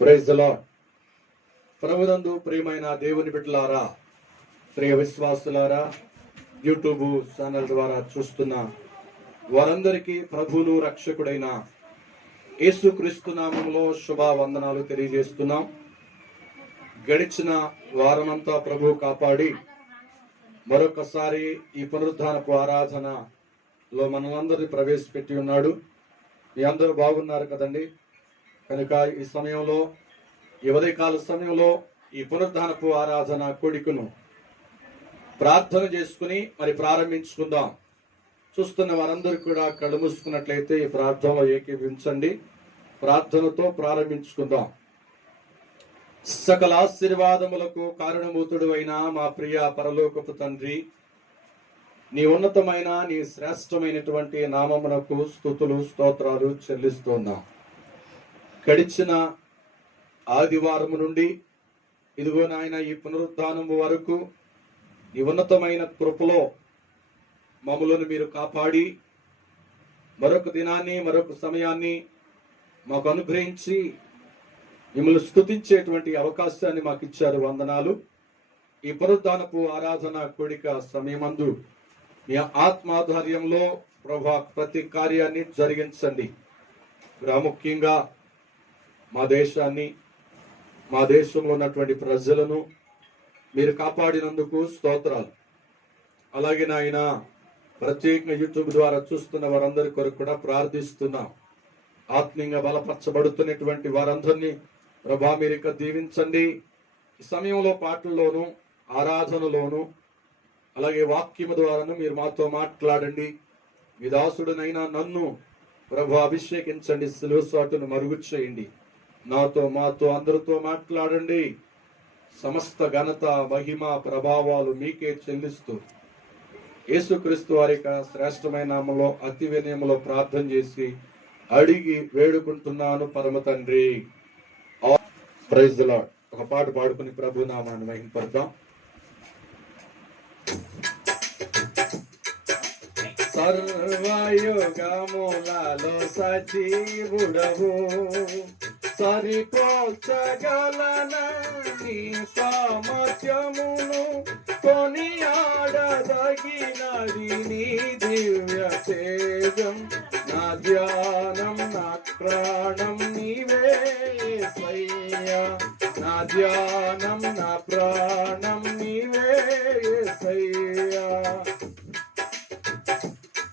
Praise the lord. ప్రభునందు ప్రియమైన దేవుని బిడ్డలారా, ప్రియ విశ్వాసులారా, యూట్యూబ్ ఛానల్ ద్వారా చూస్తున్న వారందరికీ ప్రభువును రక్షకుడైన యేసుక్రీస్తు నామములో శుభవందనాలు తెలియజేస్తున్నాం. గడిచిన వారమంతా ప్రభు కాపాడి మరొకసారి ఈ పునరుద్ధానపు ఆరాధనలో మనలందరినీ ప్రవేశపెట్టి ఉన్నాడు. మీ అందరూ బాగున్నారు కదండి. కనుక ఈ సమయంలో, ఈ ఉదయకాల సమయంలో ఈ పునరుద్ధానపు ఆరాధన కోడికను ప్రార్థన చేసుకుని మరి ప్రారంభించుకుందాం. చూస్తున్న వారందరూ కూడా కళ్ళు మూసుకున్నట్లయితే ఈ ప్రార్థనలో ఏకీభవించండి. ప్రార్థనతో ప్రారంభించుకుందాం. సకల ఆశీర్వాదములకు కారణభూతుడు అయిన మా ప్రియ పరలోకపు తండ్రి, నీ ఉన్నతమైన నీ శ్రేష్టమైనటువంటి నామమునకు స్తుతులు స్తోత్రాలు చెల్లిస్తున్నాం. గడిచిన ఆదివారము నుండి ఇదిగో నాయన ఈ పునరుద్ధానము వరకు నీ ఉన్నతమైన కృపలో మమ్మలను మీరు కాపాడి మరొక దినాన్ని, మరొక సమయాన్ని మాకు అనుగ్రహించి మిమ్మల్ని స్తుతించేటువంటి అవకాశాన్ని మాకు ఇచ్చారు. వందనాలు. ఈ పునరుద్ధానపు ఆరాధన కోడిక సమయమందు మీ ఆత్మాధార్యంలో ప్రభా ప్రతి కార్యాన్ని జరిగించండి. ప్రాముఖ్యంగా మా దేశాన్ని, మా దేశంలో ఉన్నటువంటి ప్రజలను మీరు కాపాడినందుకు స్తోత్రాలు. అలాగే నాయన ప్రత్యేకంగా యూట్యూబ్ ద్వారా చూస్తున్న వారందరి కొరకు కూడా ప్రార్థిస్తున్నాం. ఆత్మీయంగా బలపరచబడుతున్నటువంటి వారందరినీ ప్రభా మీరు ఇక దీవించండి. ఈ సమయంలో పాటల్లోనూ, ఆరాధనలోను, అలాగే వాక్యము ద్వారాను మీరు మాతో మాట్లాడండి. మీ దాసుడునైనా నన్ను ప్రభా అభిషేకించండి. సిలువ సాటును మరుగు చేయండి. నాతో, మాతో, అందరితో మాట్లాడండి. సమస్త ఘనత, మహిమ, ప్రభావాలు మీకే చెల్లిస్తూ యేసుక్రీస్తు వారి యొక్క శ్రేష్టమైన నామములో అతి వినయములో ప్రార్థన చేసి అడిగి వేడుకుంటున్నాను పరమ తండ్రి. Praise the Lord. ఒక పాట పాడుకుని ప్రభు నామాన్ని మహిమపడదాం. సర్వయుగములలో సజీవుడవు, సరిపోల్చగలనా నీ సామర్థ్యమును, కొనియాడదగినది నీ దివ్య తేజం. నా ధ్యానం, నా ప్రాణం నీవే యేసయ్యా. నా ధ్యానం, నా ప్రాణం నీవే యేసయ్యా.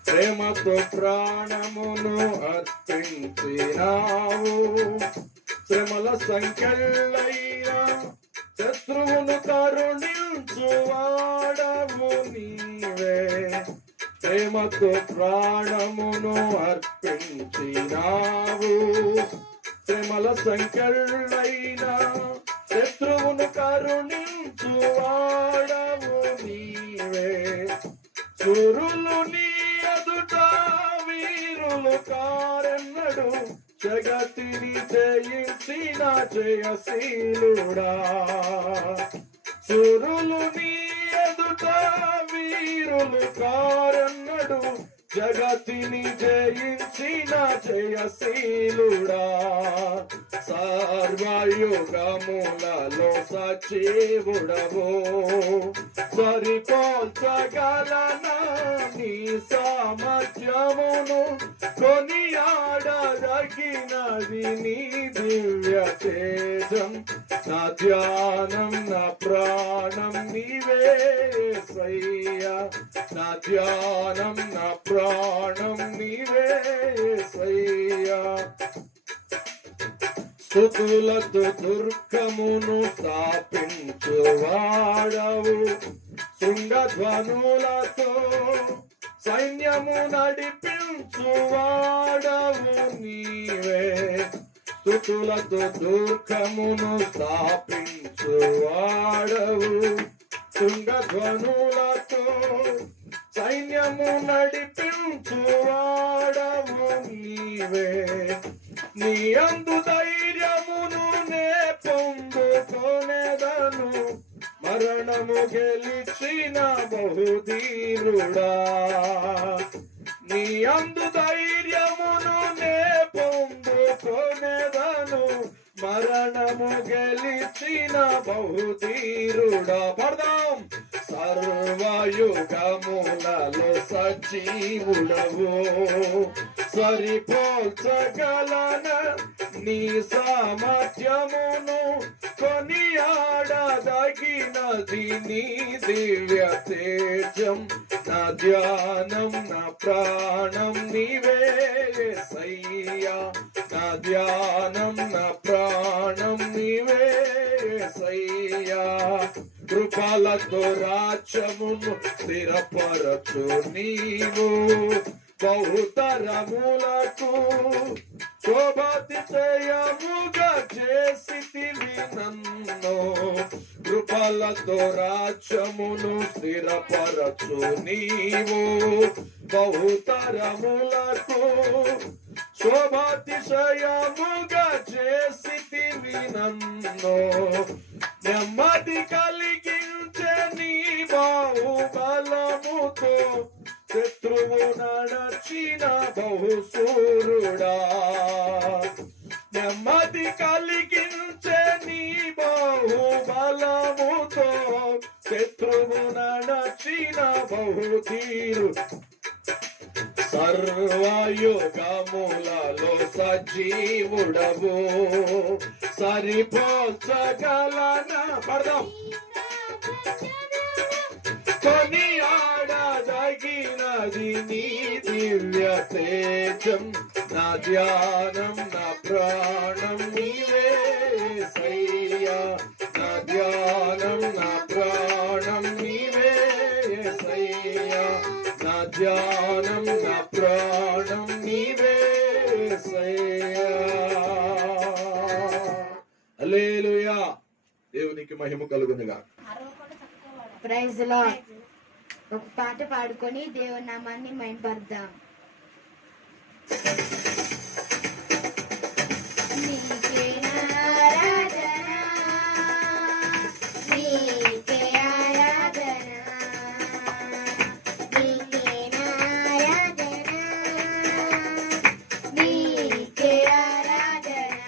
ప్రేమతో ప్రాణమును అర్పించినావు, శ్రమల సంఖ్యలైనా శత్రువును కరుణించువాడవు నీవే. ప్రేమతో ప్రాణమును అర్పించినావు, శ్రమల సంఖ్యలైనా శత్రువును కరుణించువాడవు నీవే. సురులు నీ ఎదుట వీరులు కారెన్నడు, జగతిని జయించిన జయశీలుడా. సురులు నీ ఎదుట వీరులు కారెన్నడు, జగతిని జయించిన జయశీలుడా. సర్వయుగములలో సజీవుడవు, సరిపోల్చగలనా నీ సామర్థ్యమును, కొనియాడదగినది నీ దివ్య తేజం. నా ధ్యానం, నా ప్రాణం నీవే యేసయ్యా. నా ధ్యానం, నా ప్రాణం నీవే యేసయ్యా. స్తుతులతో దుర్గమును స్థాపించువాడవు, శృంగధ్వనులతో సైన్యము నడిపించువాడవు నీవే. స్తుతులతో దుర్గమును స్థాపించువాడవు, శృంగధ్వనులతో సైన్యము నడిపించువాడవు నీవే. నీ అందు ధైర్యమును నే పొందుకొనెదను, మరణము గెలిచిన బహుధీరుడా. నీ అందు ధైర్యమును నే పొందుకొనెదను, మరణము గెలిచిన బహుధీరుడా. పడదాం. సర్వయుగములలో సజీవుడవు, సరిపోల్చగలన నీ సామర్థ్యమును, కొనియాడదగినది నీ దివ్య తేజం. నా ధ్యానం నా ప్రాణం నీవే యేసయ్యా, నా ధ్యానం నా ప్రాణం నీవే యేసయ్యా. కృపలతో రాజ్యమును స్థిరపరచు నీవు, బహుతరములకు శోభాతిశయముగా చేసితివి నన్ను. కృపలతో రాజ్యమును స్థిరపరచు నీవు, బహుతరములకు శోభాతిశయముగా చేసితివి నన్ను. నెమ్మది కలిగించే నీ బాహుబలముతో, శత్రువు నడచిన బహుశూరుడా. నెమ్మది కలిగించే నీ బాహుబలముతో, శత్రువు నడచిన బహుధీరు. సర్వయుగములలో సజీవుడవు, సరిపోల్చగలన. పడదాం. కొనియాడదగినది నీ దివ్య తేజం. నా ధ్యానం నా ప్రాణం నీవే యేసయ్యా, నా ధ్యానం నా ప్రాణం నీవే యేసయ్యా, నా ధ్యానం నా ప్రాణం నీవే యేసయ్యా. హల్లెలూయా. దేవునికి మహిమ కలుగునుగా. Praise lord. ఒక పాట పాడుకొని దేవుని నామాన్ని మహిమపరుద్దాం. నీకే ఆరాధన, నీకే ఆరాధన, నీకే ఆరాధన, నీకే ఆరాధన.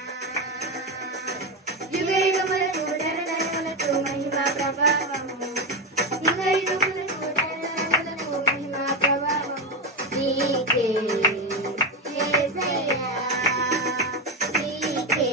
యుగయుగములకు తరతరములకు మహిమ ప్రభావము, యుగయుగములకు తరతరములకు మహిమ ప్రభావము నీకే యేసయ్యా, నీకే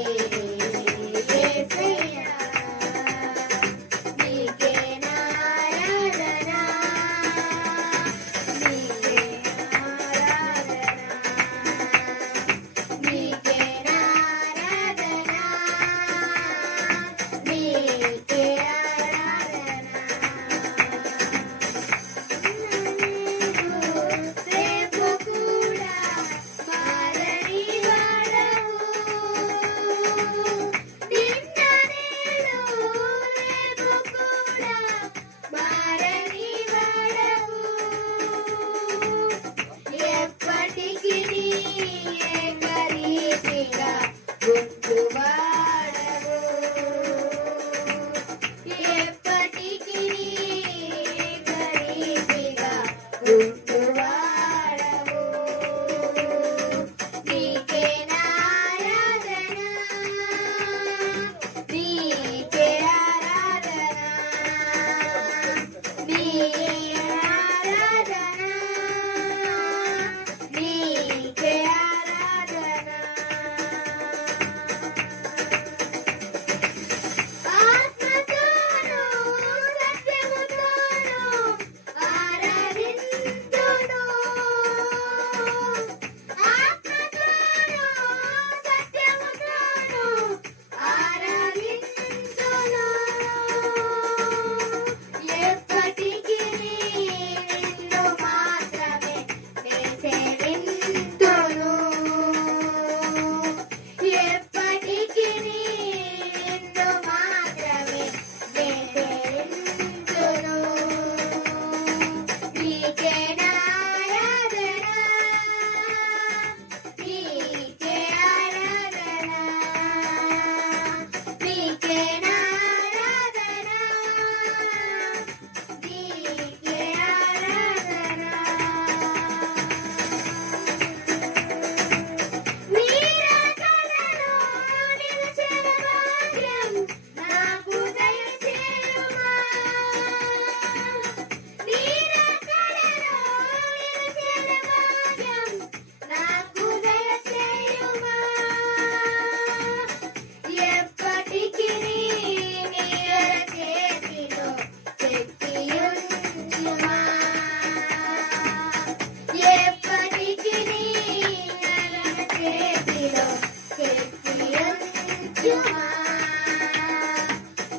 మహిమ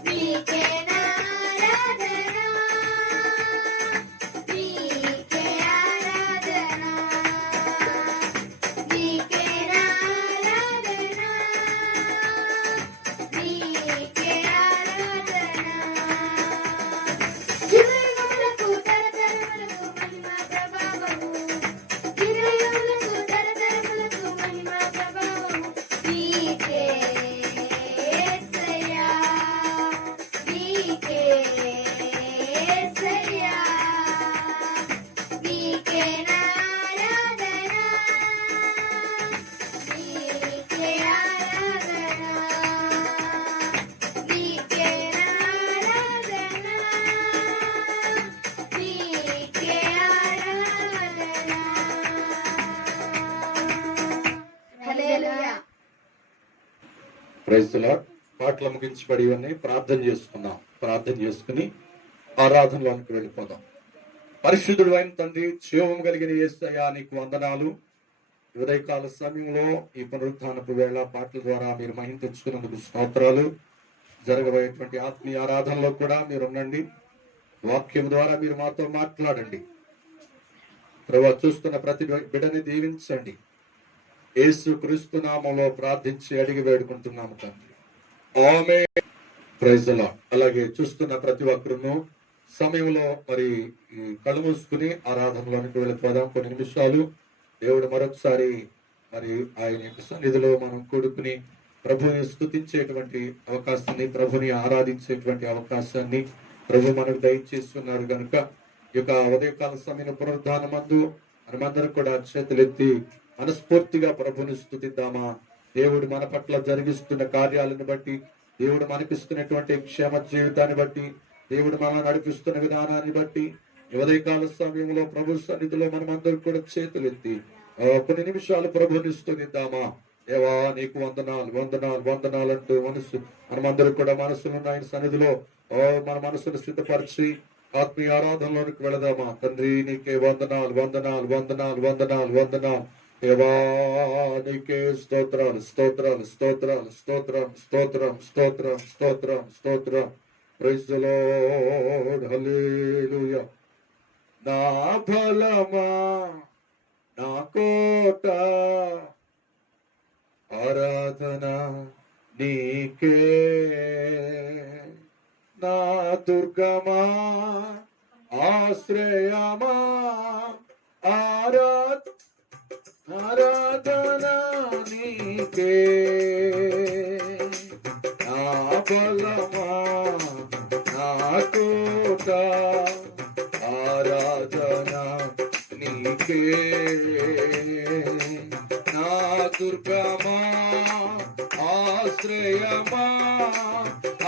నీకే ఆరాధన నీకే ఆరాధన నీకే ఆరాధన నీకే ఆరాధన యుగయుగములకు తరతరములకు మహిమ ప్రభావము యుగయుగములకు తరతరములకు మహిమ ప్రభావము నీకే యేసయ్యా నీకే యేసయ్యా నీకే ఆరాధన నీకే ఆరాధన నీకే ఆరాధన నీకే ఆరాధన హల్లెలూయా ప్రైజ్ ది లార్డ్. పాటలు ముగించబడి ఉన్నాయి. ప్రార్థన చేసుకుందాం. ప్రార్థన చేసుకుని ఆరాధనలోనికి వెళ్ళిపోదాం. పరిశుద్ధుడు అయిన తండ్రి, జీవం కలిగిన యేసయ్యా నీకు వందనాలు. ఈ ఉదయకాల సమయంలో ఈ పునరుత్థానపు వేళ పాటల ద్వారా మీరు మహిమ తెచ్చుకున్నందుకు స్తోత్రాలు. జరగబోయేటువంటి ఆత్మీయ ఆరాధనలో కూడా మీరు ఉండండి. వాక్యం ద్వారా మీరు మాతో మాట్లాడండి. ప్రభువా, చూస్తున్న ప్రతి బిడ్డని దీవించండి. యేసు క్రీస్తు నామములో ప్రార్థించి అడిగి వేడుకుంటున్నాము తండ్రి. ఆమేన్. Praise the lord. అలాగే చూస్తున్న ప్రతి ఒక్కరును సమయంలో మరి ఈ కళ్ళు మూసుకుని ఆరాధనలోనికి వెళ్ళిపోదాం. కొన్ని నిమిషాలు దేవుడు మరొకసారి మరి ఆయన యొక్క సన్నిధిలో మనం కూడుకుని ప్రభుని స్తుతించేటువంటి అవకాశాన్ని, ప్రభుని ఆరాధించేటువంటి అవకాశాన్ని ప్రభు మనకు దయచేస్తున్నారు కనుక ఈ యొక్క ఉదయకాల సమయం పునరుద్ధానమందు మనమందరం కూడా చేతులెత్తి మనస్ఫూర్తిగా ప్రభుని స్తుతిద్దామా. దేవుడు మన పట్ల జరిగిస్తున్న కార్యాలను బట్టి, దేవుడు మనకిస్తున్నటువంటి క్షేమ జీవితాన్ని బట్టి, దేవుడు మనం నడిపిస్తున్న విధానాన్ని బట్టి ఈ ఉదయకాల సమయంలో ప్రభు సన్నిధిలో మనమందరం కూడా చేతులెత్తి కొన్ని నిమిషాలు ప్రభుని స్తుతిద్దామా. దేవా నీకు వందనాలు వందనాలు వందనాలు అంటూ మనమందరం కూడా మనసును ఆయన సన్నిధిలో మన మనసును సిద్ధపరిచి ఆత్మీయ ఆరాధనలోనికి వెళదామా. తండ్రి నీకే వందనాలు వందనాలు వందనాలు వందనాలు వందనాలు. దేవా నీకే స్తోత్రాలు స్తోత్రాలు స్తోత్రాలు స్తోత్రం స్తోత్రం స్తోత్రం స్తోత్రం స్తోత్రం. Praise the lord. హల్లెలూయా. నా బలమా నా కోట ఆరాధన నీకే, నా దుర్గమా ఆశ్రయమా ఆరాధన నీకే, నా బలమా నా కోట ఆరాధన నీకే, నా దుర్గమా ఆశ్రయమా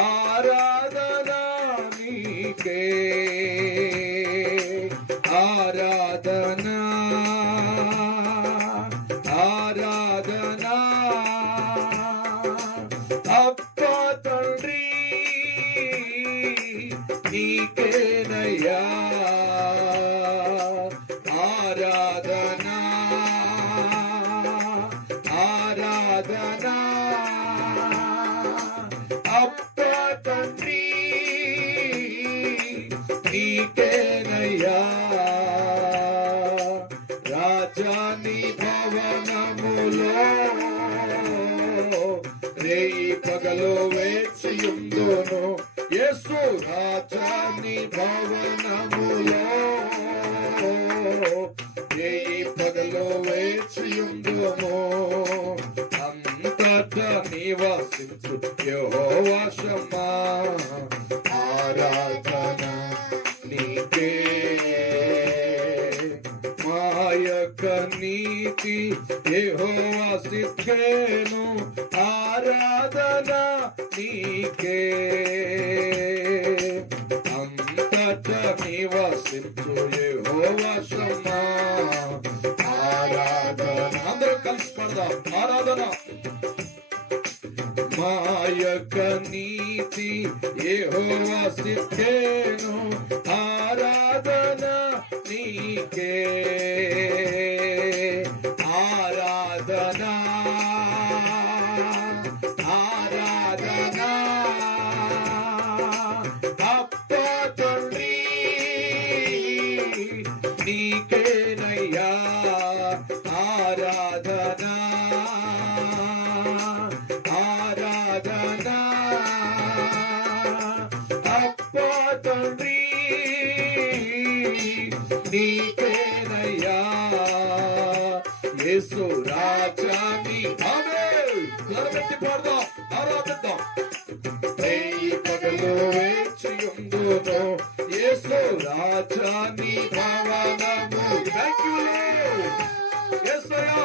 ఆరాధన నీకే, ఆరాధన ఆరాధన. అప్ప తండ్రి నీకేనయ్యా ఆరాధన ఆరాధన. అప్ప తండ్రి నీకేనయ్యా, రాజాని భవనములో రేయి పగలు వేచియుందును. యేసు రాజాని భవనములో రేయి పగలు వేచియుందును. అంతటా నివసించు యెహోవా షమ్మా ఆరాధన నీకే, మా యొక్క నీతి యెహోవా సిద్ధేను ఆరాధన నీకే, అంతటా నివసించు యెహోవా షమ్మా ఆరాధన. అందరూ కలిసి పడదాం. ఆరాధన. మా యొక్క నీతి యెహోవా సిద్ధేను ఆరాధన నీకే, ఆరాధన ఆరాధన అప్పా తండ్రి నీకేనయ్యా యేసు రాజాని ఆమేన్ స్వరమెత్తి పాడదాం ఆరాధిద్దాం రేయి పగలు వేచియుందును యేసు రాజాని భవనము థాంక్ యూ యేసయ్యా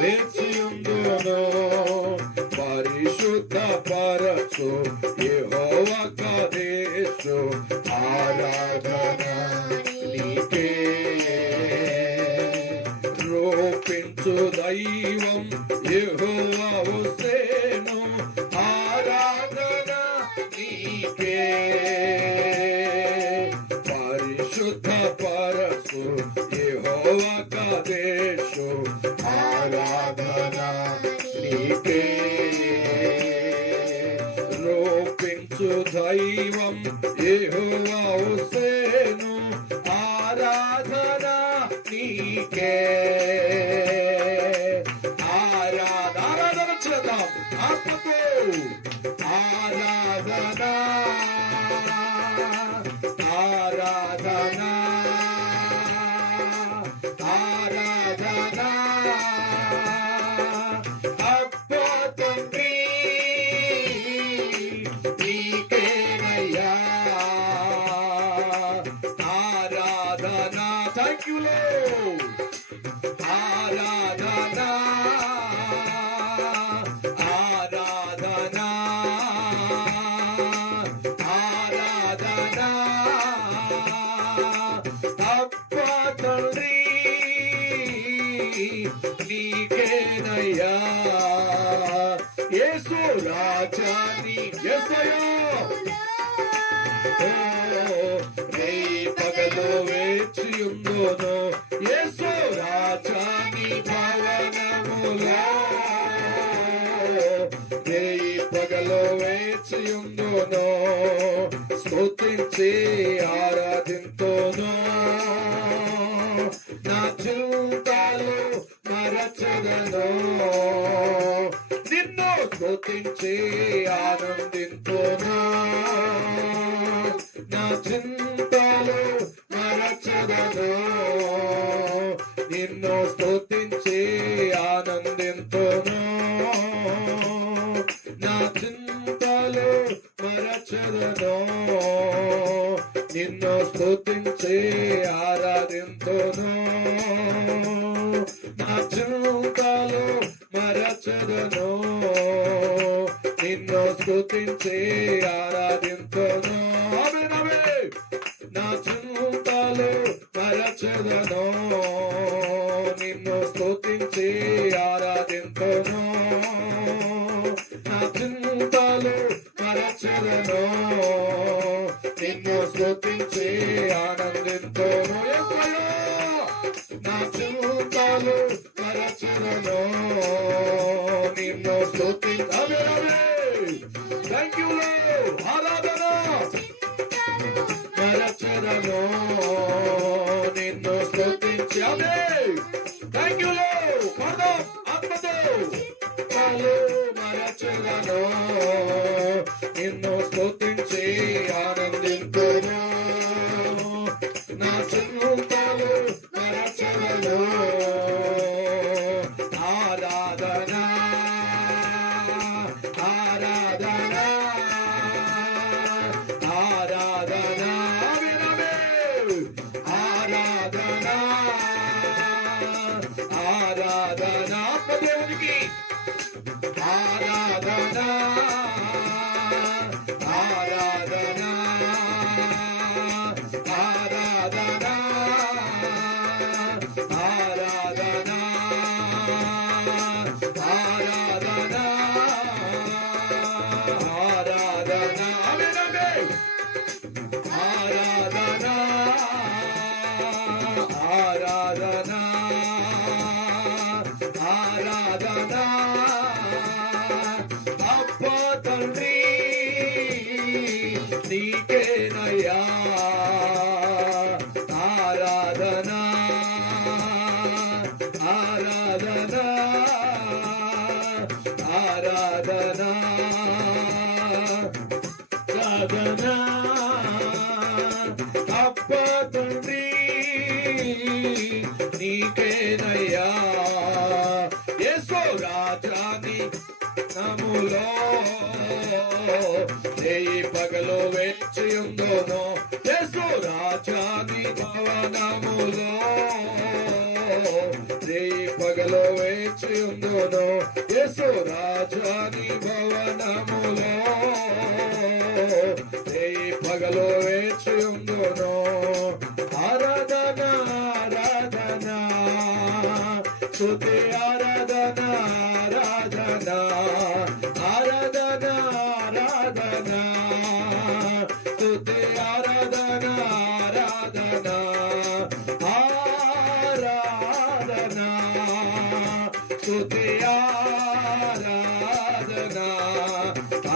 వేచియుందును పరిశుద్ధ పరచు యెహోవా కాదేశు ఆరాధన నీకే రూపించు దైవం యెహోవా హోసేను ఆరాధన నీకే పరిశుద్ధ పరచు యెహోవా కాదేశు ఆరాధన నీకే రూపించు దైవం యెహోవా హోసేను ఆరాధన నీకే ఆరాధన చేద్దాం ఆత్మతో ఆరాధన ఆరాధన ఆరాధన అప్పా తండ్రి నీకేనయ్యా ఆరాధన థాంక్ యూ ఆరాధన ఆరాధన ఆరాధన అప్పా తండ్రి నీకేనయ్యా యేసు రాజాని యేసయ్యా రేయి పగలు వేచియుందును యేసు రాజాని భవనములో రేయి పగలు వేచియుందును స్తుతించి ఆరాధింతును నా చింతలు మరచదను నిన్ను స్తుతించి ఆనందింతును నా చింతలు మరచదను నిన్ను స్తుతించి ఆనందింతును నా చింతలు మరచదను నిన్ను స్తుతించి ఆరాధింతును నా చింతలు మరచదను నిన్ను స్తుతించి ఆరాధింతును ఆమేన్ ఆమేన్ నా చింతలు మరచదను నిన్ను స్తుతించి ఆరాధింతును నా చింతలు మరచదను నిన్ను స్తుతించి ఆనందింతును యేసయ్యా నా చింతలు మరచదను నిన్ను స్తుతించి ఆమేన్ థాంక్ యూ ఆరాధన మరచదను నిన్ను స్తుతించి ఆమేన్ థాంక్ యూ పాడదాం ఆత్మతో మరచదను నిన్ను స్తుతించి ఆనందింతును నా చింతలు మరచదను ఆరాధన ఆరాధన ఆరాధన ఆరాధన ఆరాధన ఆత్మదేవునికి ఆరాధన ఆరాధన ఆరాధన ఆరాధన ఆరాధన ఆరాధన ఆమేన్ ఆమేన్ ఆరాధన ఆరాధన ఆరాధన అప్పా తండ్రి నీకేనయ్యా ఆరాధన ఆరాధన ఆరాధన ఆరాధనా అబ్బా తండ్రి నీకేనయ్యా యేసు రాజాని నములో రేయి పగలు వేచి ఉందును యేసు రాజాని భవనములో రేయి పగలు వేచి ఉందును యేసు రాజాని భవనములో రేయి పగలు వేచి ఉందును ఆరాధనా ఆరాధనా స్తుతి ఆరాధనా ఆరాధనా ఆరాధనా ఆరాధనా స్తుతి ఆరాధనా ఆరాధనా ఆరాధనా స్తుతి ఆరాధనా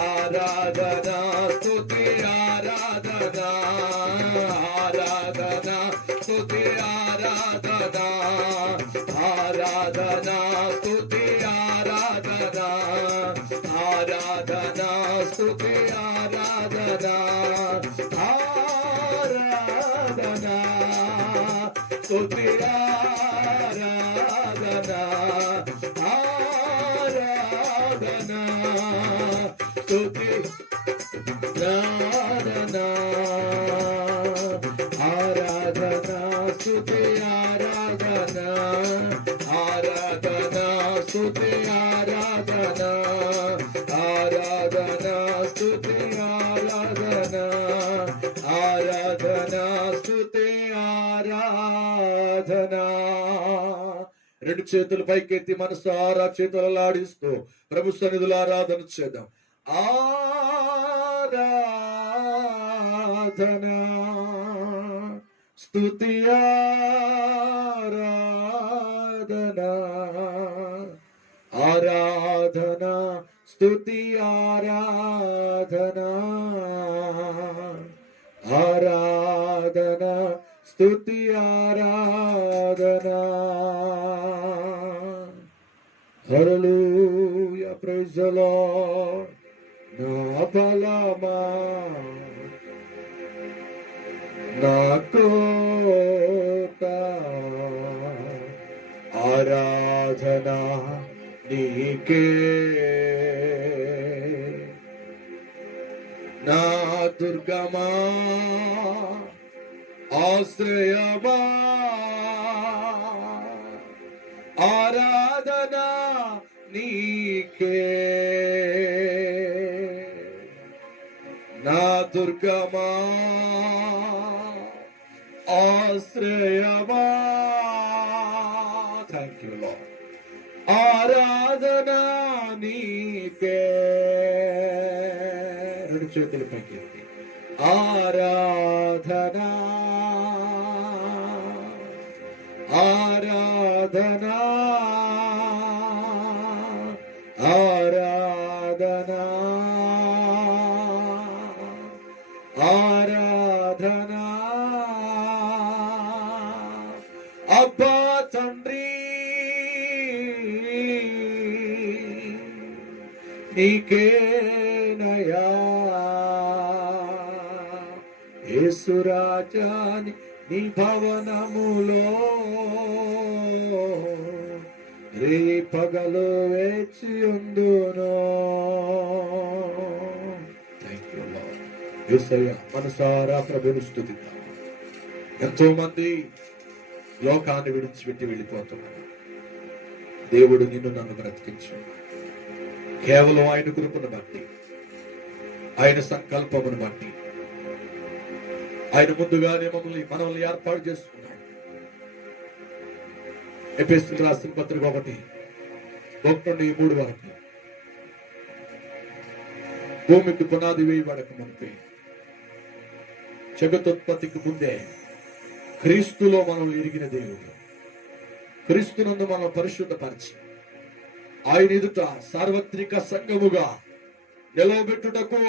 ఆరాధనా స్తుతి ఆరాధనా ఆరాధనా స్తుతి ఆరాధనా ఆరాధనా స్తుతి ఆరాధనా ఆరాధనా స్తుతి ఆరాధనా ఆరాధనా స్తుతి ఆరాధనా ఆరాధనా స్తుతి ఆరాధనా ఆరాధనా స్తుతి ఆరాధనా ఆరాధనా స్తుతి ఆరాధనా ఆరాధనా స్తుతి ఆరాధనా ఆరాధనా స్తుతి ఆరాధనా రెండు చేతులు పైకెత్తి మనసారా చేతులలాడిస్తూ ప్రభు సన్నిధిలో ఆరాధన చేద్దాం ఆరాధనా స్తుతి ఆరాధనా ఆరాధనా స్తుతి ఆరాధనా ఆరాధనా స్తుతి ఆరాధనా హల్లెలూయా ప్రైజ్ ది లార్డ్ నా బలమా నా కోట ఆరాధనా నీకే నా దుర్గమా ఆశ్రయమా ఆరాధనా నీకే నా దుర్గమా ఆశ్రయమా థ్యాంక్ యూ లార్డ్ ఆరాధనా నీకే రెండు చేతులు పైకెత్తి ఆరాధనా ఆరాధనా ఆరాధనా ఆరాధనా అబ్బా తండ్రి నీకేనయా యేసు రాజాని నీ భవనములో రే పగలు వేచి ఉందును థ్యాంక్ యూ లార్డ్ యేసయ్యా మనసారా ప్రభువుని స్తుతిద్దాం ఎంతో మంది లోకాన్ని విడిచిపెట్టి వెళ్ళిపోతున్నారు దేవుడు నిన్ను నన్ను బ్రతికించు కేవలం ఆయన కృపను బట్టి ఆయన సంకల్పమును బట్టి ఆయన ముందుగానే మనల్ని ఏర్పాటు చేసుకున్నాడు ఎఫెసీయులకు రాసిన పత్రిక 1:1-3 వరకు భూమికి పునాది వేయబడక మునిపే జగతుత్పత్తికి ముందే క్రీస్తులో మనం ఎరిగిన దేవుడు క్రీస్తునందు మనం పరిశుద్ధపరిచి ఆయన ఎదుట సార్వత్రిక సంఘముగా నిలవబెట్టుటకు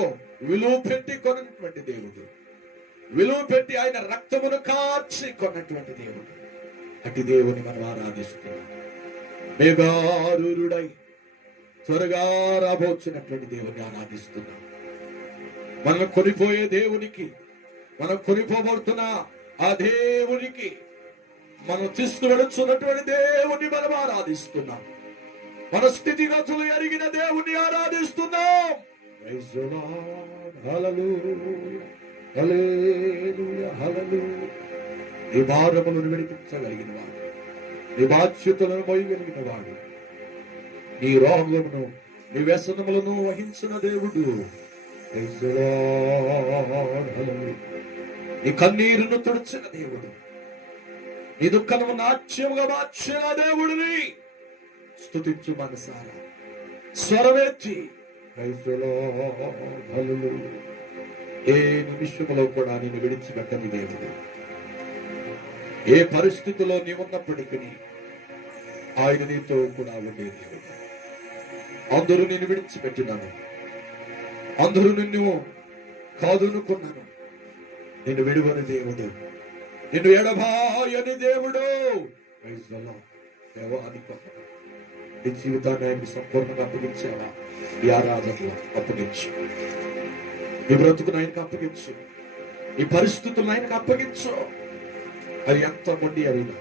విలువ పెట్టి కొన్నటువంటి దేవుడు విలువ పెట్టి ఆయన రక్తమును కార్చి కొన్నటువంటి దేవుడు అటు దేవుని మనం ఆరాధిస్తున్నాం మేఘారూరుడై త్వరగా రాబోతున్నటువంటి దేవుని ఆరాధిస్తున్నాం. మనం కొనిపోయే దేవునికి, మనం కొనిపోబడుతున్న ఆ దేవునికి, మనం తీసుకువెళుతున్నటువంటి దేవుని మనం ఆరాధిస్తున్నాం. మన స్థితిగతులు ఎరిగిన దేవుని ఆరాధిస్తున్నాం. Praise the Lord. Hallelujah. Hallelujah. Hallelujah. నీ భారములను విడిపించగలిగిన వాడు, నీ బాధ్యతలను మోయగలిగిన వాడు, నీ రోగమును, నీ వ్యసనములను వహించిన దేవుడు. Praise the Lord. Hallelujah. నీ కన్నీరును తుడిచిన దేవుడు, నీ దుఃఖము నాట్యముగా మార్చిన దేవుడిని స్తుతించు మనసారా, స్వరమెత్తి. Praise the Lord. Hallelujah. ఏ నిమిషములో కూడా నేను విడిచిపెట్టని దేవుడు. ఏ పరిస్థితిలో నీ ఉన్నప్పటికీ ఆయన నీతో కూడా ఉండే దేవుడు. అందరూ నేను విడిచిపెట్టినాను, అందరూ నిన్ను కాదనుకున్నాను, నిన్ను విడువని దేవుడు, నిన్ను ఎడబాయని దేవుడు. Praise the Lord. దేవానికి నీ జీవితాన్ని ఆయనకి సంపూర్ణంగా అప్పగించావా? ఈ ఆరాధనలో అప్పగించు. నీ బ్రతుకును ఆయనకు అప్పగించు, నీ పరిస్థితులను ఆయనకు అప్పగించు. అది ఎంత మొండి అయినా,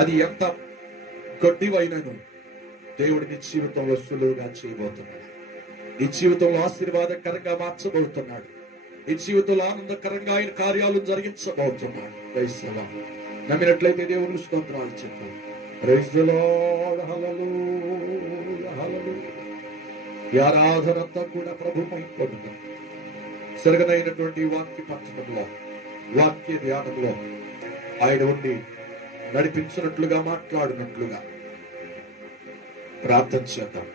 అది ఎంత గొడ్డివైనను దేవుడు నీ జీవితంలో సులువుగా చేయబోతున్నాడు. నీ జీవితంలో ఆశీర్వాదకరంగా మార్చబోతున్నాడు. నీ జీవితంలో ఆనందకరంగా ఆయన కార్యాలు జరిగించబోతున్నాడు. Praise the lord. నమ్మినట్లయితే దేవుని స్తోత్రాలు చెప్పు. Praise the lord. హల్లెలూయా. హల్లెలూయా. ఈ ఆరాధన అంతా కూడా ప్రభుమై పొందుతాం. సరిగనైనటువంటి వాక్య పఠనంలో, వాక్య ధ్యానంలో ఆయన ఉండి నడిపించినట్లుగా, మాట్లాడినట్లుగా ప్రార్థన చేద్దాం.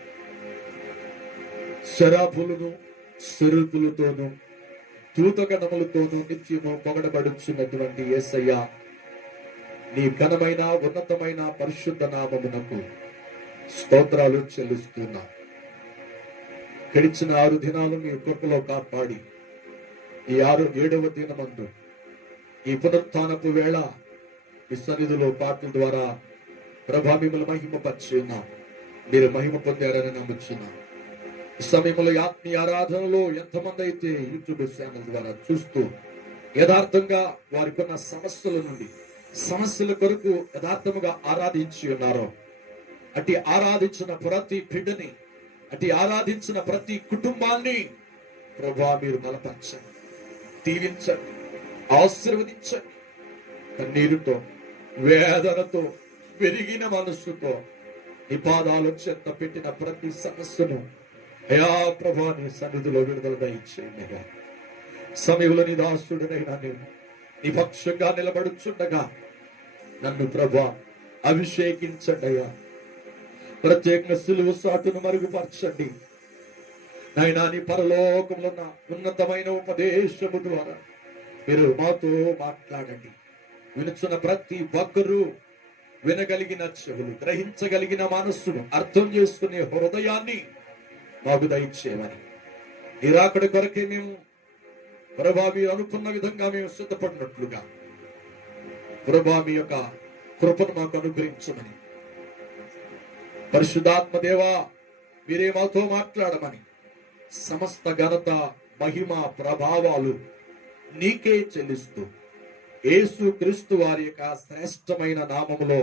శరాపులను సెరుకులతోనూ దూతగణములతోనూ నిత్యము పొగడబడుచున్నటువంటి యేసయ్య, నీ ఘనమైన ఉన్నతమైన పరిశుద్ధ నామమునకు స్తోత్రాలు చెల్లిస్తున్నా. గడిచిన 6 దినాలు మీ కృపలో కాపాడి ఈ 7వ దినమందు ఈ పునరుత్థానపు వేళ ఈ సన్నిధిలో పాటల ద్వారా ప్రభా మిమ్మల్ని మహిమపరిచి ఉన్నాం. మీరు మహిమ పొందారని నమ్ముచున్నా. ఈ సమయంలో ఆత్మీయ ఆరాధనలో ఎంతమంది అయితే యూట్యూబ్ ఛానల్ ద్వారా చూస్తూ యథార్థంగా వారికి ఉన్న సమస్యల నుండి, సమస్యల కొరకు యథార్థముగా ఆరాధించి ఉన్నారో, అటు ఆరాధించిన ప్రతి బిడ్డని, అటు ఆరాధించిన ప్రతి కుటుంబాన్ని ప్రభా మీరు బలపరచండి, దీవించండి, ఆశీర్వదించండి. కన్నీరుతో, వేదనతో, పెరిగిన మనస్సుతో నీ పాదాలు చెత్త పెట్టిన ప్రతి సమస్యను అయా ప్రభా నీ సన్నిధిలో విడుదల దయచేయండి. సమయంలో నీ దాసుడనైనా నేను నీ పక్షంగా నిలబడుచుండగా నన్ను ప్రభా అభిషేకించండి అయ్యా. ప్రత్యేకంగా సిలువ సాటును మరుగుపరచండి నాయనా. నీ పరలోకంలో ఉన్న ఉన్నతమైన ఉపదేశము ద్వారా మీరు మాతో మాట్లాడండి. వినుచున్న ప్రతి ఒక్కరూ వినగలిగిన చెవులు, గ్రహించగలిగిన మనస్సును, అర్థం చేసుకునే హృదయాన్ని మాకు దయచేయమని, నీ రాకడ కొరకే మేము ప్రభా మీరు అనుకున్న విధంగా మేము సిద్ధపడినట్లుగా ప్రభా మీ యొక్క కృపను మాకు అనుగ్రహించమని, పరిశుద్ధాత్మ దేవా మీరే మాతో మాట్లాడమని, సమస్త ఘనత, మహిమ, ప్రభావాలు నీకే చెల్లిస్తూ యేసు క్రీస్తు వారి యొక్క శ్రేష్టమైన నామములో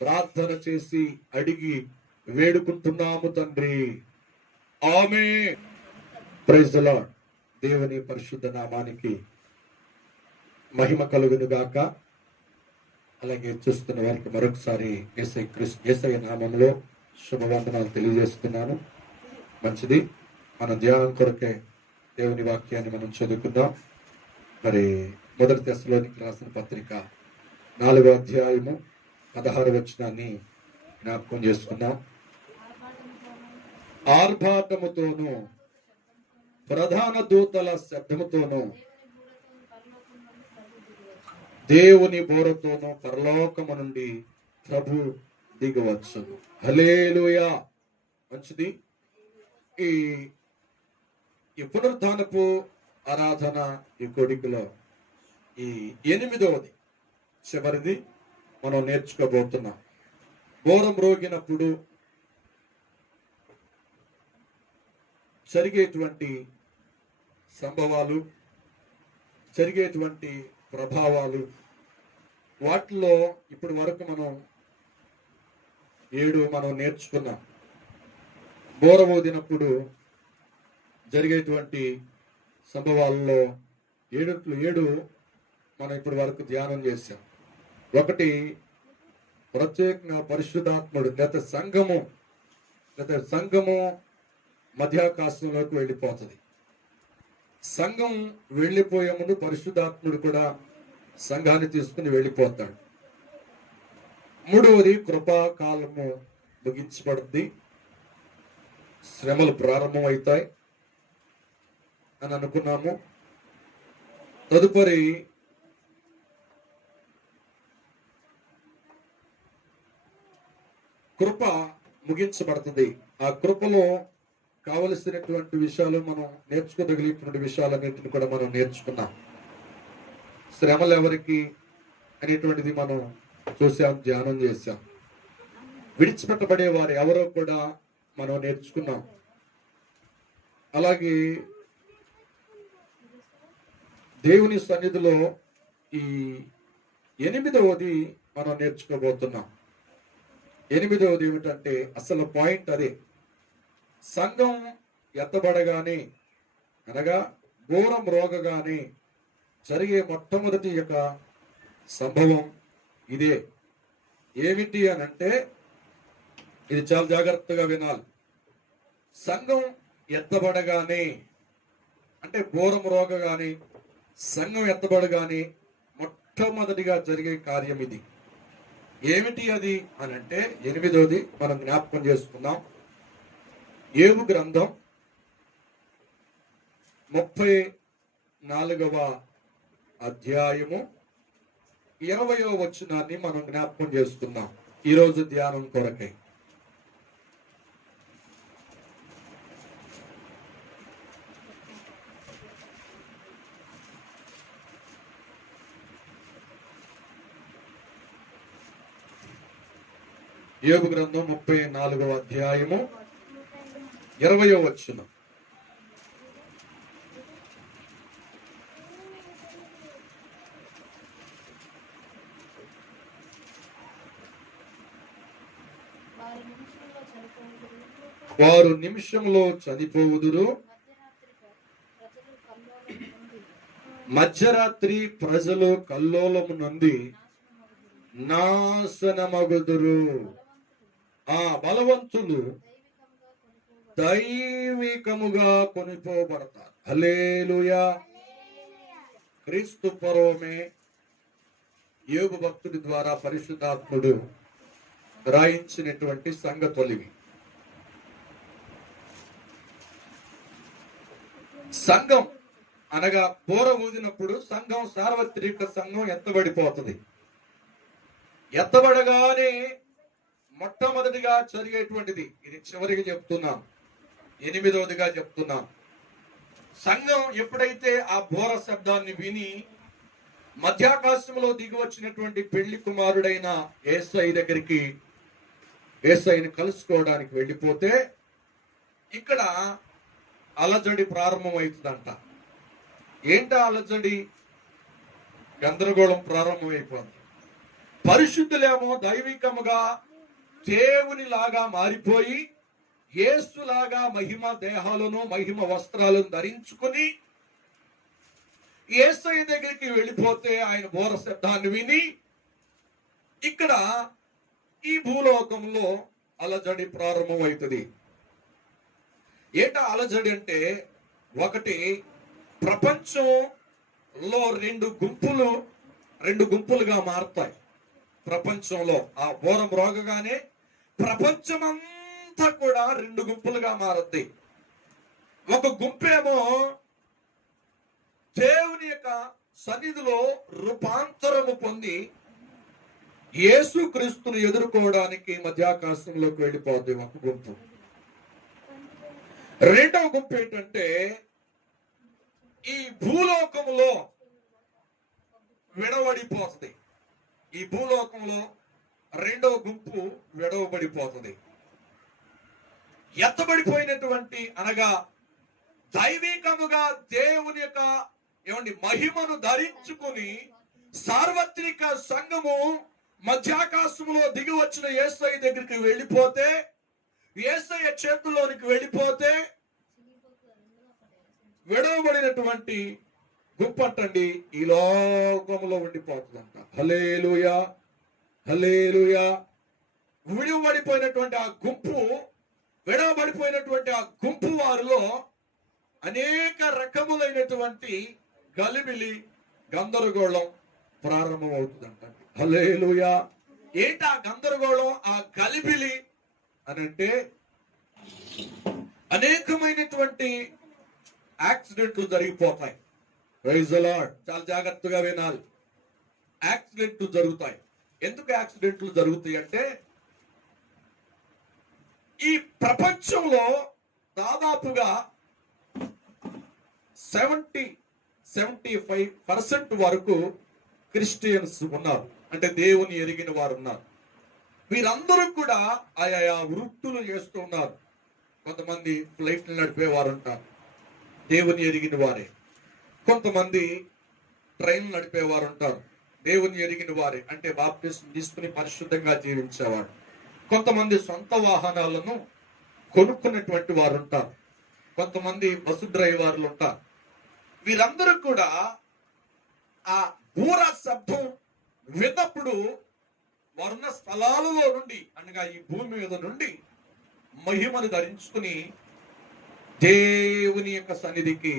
ప్రార్థన చేసి అడిగి వేడుకుంటున్నాము తండ్రి. ఆమేన్. Praise the lord. దేవుని పరిశుద్ధ నామానికి మహిమ కలుగును గాక. అలాగే చూస్తున్న వారికి మరొకసారి యేసయ్య నామంలో శుభవందనాలు తెలియజేస్తున్నాను. మంచిది. మన ధ్యానం కొరకే దేవుని వాక్యాన్ని మనం చదువుకుందాం. మరి 1 తెస్సలోనికీయులకు రాసిన పత్రిక 4వ అధ్యాయము 16వ వచనాన్ని జ్ఞాపకం చేసుకుందాం. ఆర్భాటముతోనూ ప్రధాన దూతల శబ్దముతోనూ దేవుని బోరతోనూ పరలోకము నుండి ప్రభు దిగవచ్చును. హల్లెలూయా. మంచిది. ఈ పునరుత్థానపు ఆరాధన ఈ కోడికలో ఈ 8వది చివరిది మనం నేర్చుకోబోతున్నాం. బోరం రోగినప్పుడు జరిగేటువంటి సంభవాలు, జరిగేటువంటి ప్రభావాలు, వాటిలో ఇప్పటి వరకు మనం 7 మనం నేర్చుకున్నాం. బోర ఊదినప్పుడు జరిగేటువంటి సంభవాలలో 7 మనం ఇప్పటి వరకు ధ్యానం చేశాం. ఒకటి, ప్రత్యేకంగా పరిశుద్ధాత్ముడు లేదా సంఘము మధ్యాకాశంలోకి వెళ్ళిపోతుంది. సంఘం వెళ్ళిపోయే ముందు పరిశుద్ధాత్ముడు కూడా సంఘాన్ని తీసుకుని వెళ్ళిపోతాడు. 3వది, కృపాకాలము ముగించబడుద్ది, శ్రమలు ప్రారంభమవుతాయి అని అనుకున్నాము. తదుపరి కృప ముగించబడుతుంది. ఆ కృపలో కావలసినటువంటి విషయాలు, మనం నేర్చుకోదగినటువంటి విషయాలన్నింటిని కూడా మనం నేర్చుకున్నాం. శ్రమలు ఎవరికి అనేటువంటిది మనం చూసాం, ధ్యానం చేశాం. విడిచిపెట్టబడే వారు ఎవరో కూడా మనం నేర్చుకున్నాం. అలాగే దేవుని సన్నిధిలో ఈ 8వది మనం నేర్చుకోబోతున్నాం. 8వది ఏమిటంటే, అసలు పాయింట్ అదే. సంఘం ఎత్తబడగానే, అనగా ఘోరం రోగగానే జరిగే మొట్టమొదటి యొక్క సంభవం ఇదే. ఏమిటి అని అంటే, ఇది చాలా జాగ్రత్తగా వినాలి. సంఘం ఎత్తబడగానే అంటే ఘోరం రోగగానే, సంఘం ఎత్తబడగానే మొట్టమొదటిగా జరిగే కార్యం ఇది. ఏమిటి అది అని అంటే, 8వది మనం జ్ఞాపకం చేసుకుందాం. యోబు గ్రంథం 34వ అధ్యాయము 20వ వచనాన్ని మనం జ్ఞాపకం చేసుకుందాం ఈరోజు ధ్యానం కొరకై. యోబు గ్రంథం 34వ అధ్యాయము 20వ వచనం. వారు నిమిషంలో చనిపోవుదురు, మధ్యరాత్రి ప్రజలు కల్లోలము నుండి నాశనమగుదురు. ఆ బలవంతులు దైవికముగా కొనిపోబడతారు. హల్లెలూయా. క్రీస్తు పరమే యోబు భక్తుడి ద్వారా పరిశుద్ధాత్ముడు రాయించినటువంటి సంగతులివి. సంఘం అనగా బోర ఊదినప్పుడు సంఘం, సార్వత్రిక సంఘం ఎత్తబడిపోతుంది. ఎత్తబడగానే మొట్టమొదటిగా జరిగేటువంటిది ఇది. చివరికి చెప్తున్నాం, 8వదిగా చెప్తున్నాం. సంఘం ఎప్పుడైతే ఆ బోర శబ్దాన్ని విని మధ్యాకాశంలో దిగి వచ్చినటువంటి పెళ్లి కుమారుడైన యేసయ్య దగ్గరికి, యేసయ్యని కలుసుకోవడానికి వెళ్ళిపోతే, ఇక్కడ అలజడి ప్రారంభమవుతుందంట. ఏంటా అలజడి? గందరగోళం ప్రారంభమైపోతుంది. పరిశుద్ధులేమో దైవికముగా దేవుని లాగా మారిపోయి, యేసులాగా మహిమ దేహాలను, మహిమ వస్త్రాలను ధరించుకుని యేసయ్య దగ్గరికి వెళ్ళిపోతే, ఆయన బోర శబ్దాన్ని విని ఇక్కడ ఈ భూలోకంలో అలజడి ప్రారంభమవుతుంది. ఏంటా అలజడి అంటే, ఒకటి, ప్రపంచంలో రెండు గుంపులుగా మారుతాయి. ప్రపంచంలో ఆ ఘోరం రోగగానే ప్రపంచమంతా కూడా 2 గుంపులుగా మారుద్ది. ఒక గుంపేమో దేవుని యొక్క సన్నిధిలో రూపాంతరము పొంది యేసు క్రీస్తును ఎదుర్కోవడానికి మధ్యాకాశంలోకి వెళ్ళిపోద్ది ఒక గుంపు. రెండవ గుంపు ఏంటంటే, ఈ భూలోకంలో విడవడిపోతుంది. ఈ భూలోకంలో రెండవ గుంపు విడవబడిపోతుంది. ఎత్తబడిపోయినటువంటి అనగా దైవికముగా దేవుని యొక్క మహిమను ధరించుకుని సార్వత్రిక సంఘము మధ్యాకాశములో దిగి వచ్చిన యేసయ్య దగ్గరికి వెళ్ళిపోతే, యేసయ్య చేతుల్లోనికి వెళ్ళిపోతే విడవబడినటువంటి గుంపంటండి ఈ లోకంలో ఉండిపోతుందంట. హల్లెలూయా, హల్లెలూయా. విడవబడిపోయినటువంటి ఆ గుంపు, విడవబడిపోయినటువంటి ఆ గుంపు వారిలో అనేక రకములైనటువంటి గలిబిలి, గందరగోళం ప్రారంభం అవుతుందంట. హల్లెలూయా. ఏంటి ఆ గందరగోళం, ఆ గలిబిలి అని అంటే అనేకమైనటువంటి యాక్సిడెంట్లు జరిగిపోతాయి. Praise the Lord. చాలా జాగ్రత్తగా వినాలి. యాక్సిడెంట్లు జరుగుతాయి. ఎందుకు యాక్సిడెంట్లు జరుగుతాయి అంటే, ఈ ప్రపంచంలో దాదాపుగా 75% వరకు క్రిస్టియన్స్ ఉన్నారు, అంటే దేవుని ఎరిగిన వారు ఉన్నారు. వీరందరూ కూడా ఆయా వృత్తులు చేస్తూ ఉన్నారు. కొంతమంది ఫ్లైట్లు నడిపేవారు ఉంటారు, దేవుని ఎరిగిన వారే. కొంతమంది ట్రైన్లు నడిపేవారు ఉంటారు, దేవుని ఎరిగిన వారే, అంటే బాప్టిజం తీసుకుని పరిశుద్ధంగా జీవించేవారు. కొంతమంది సొంత వాహనాలను కొనుక్కున్నటువంటి వారు ఉంటారు. కొంతమంది బస్సు డ్రైవర్లు ఉంటారు. వీరందరూ కూడా ఆ బూర శబ్దం విన్నప్పుడు వారున్న స్థలాలలో నుండి, అనగా ఈ భూమి మీద నుండి మహిమను ధరించుకుని దేవుని యొక్క సన్నిధికి,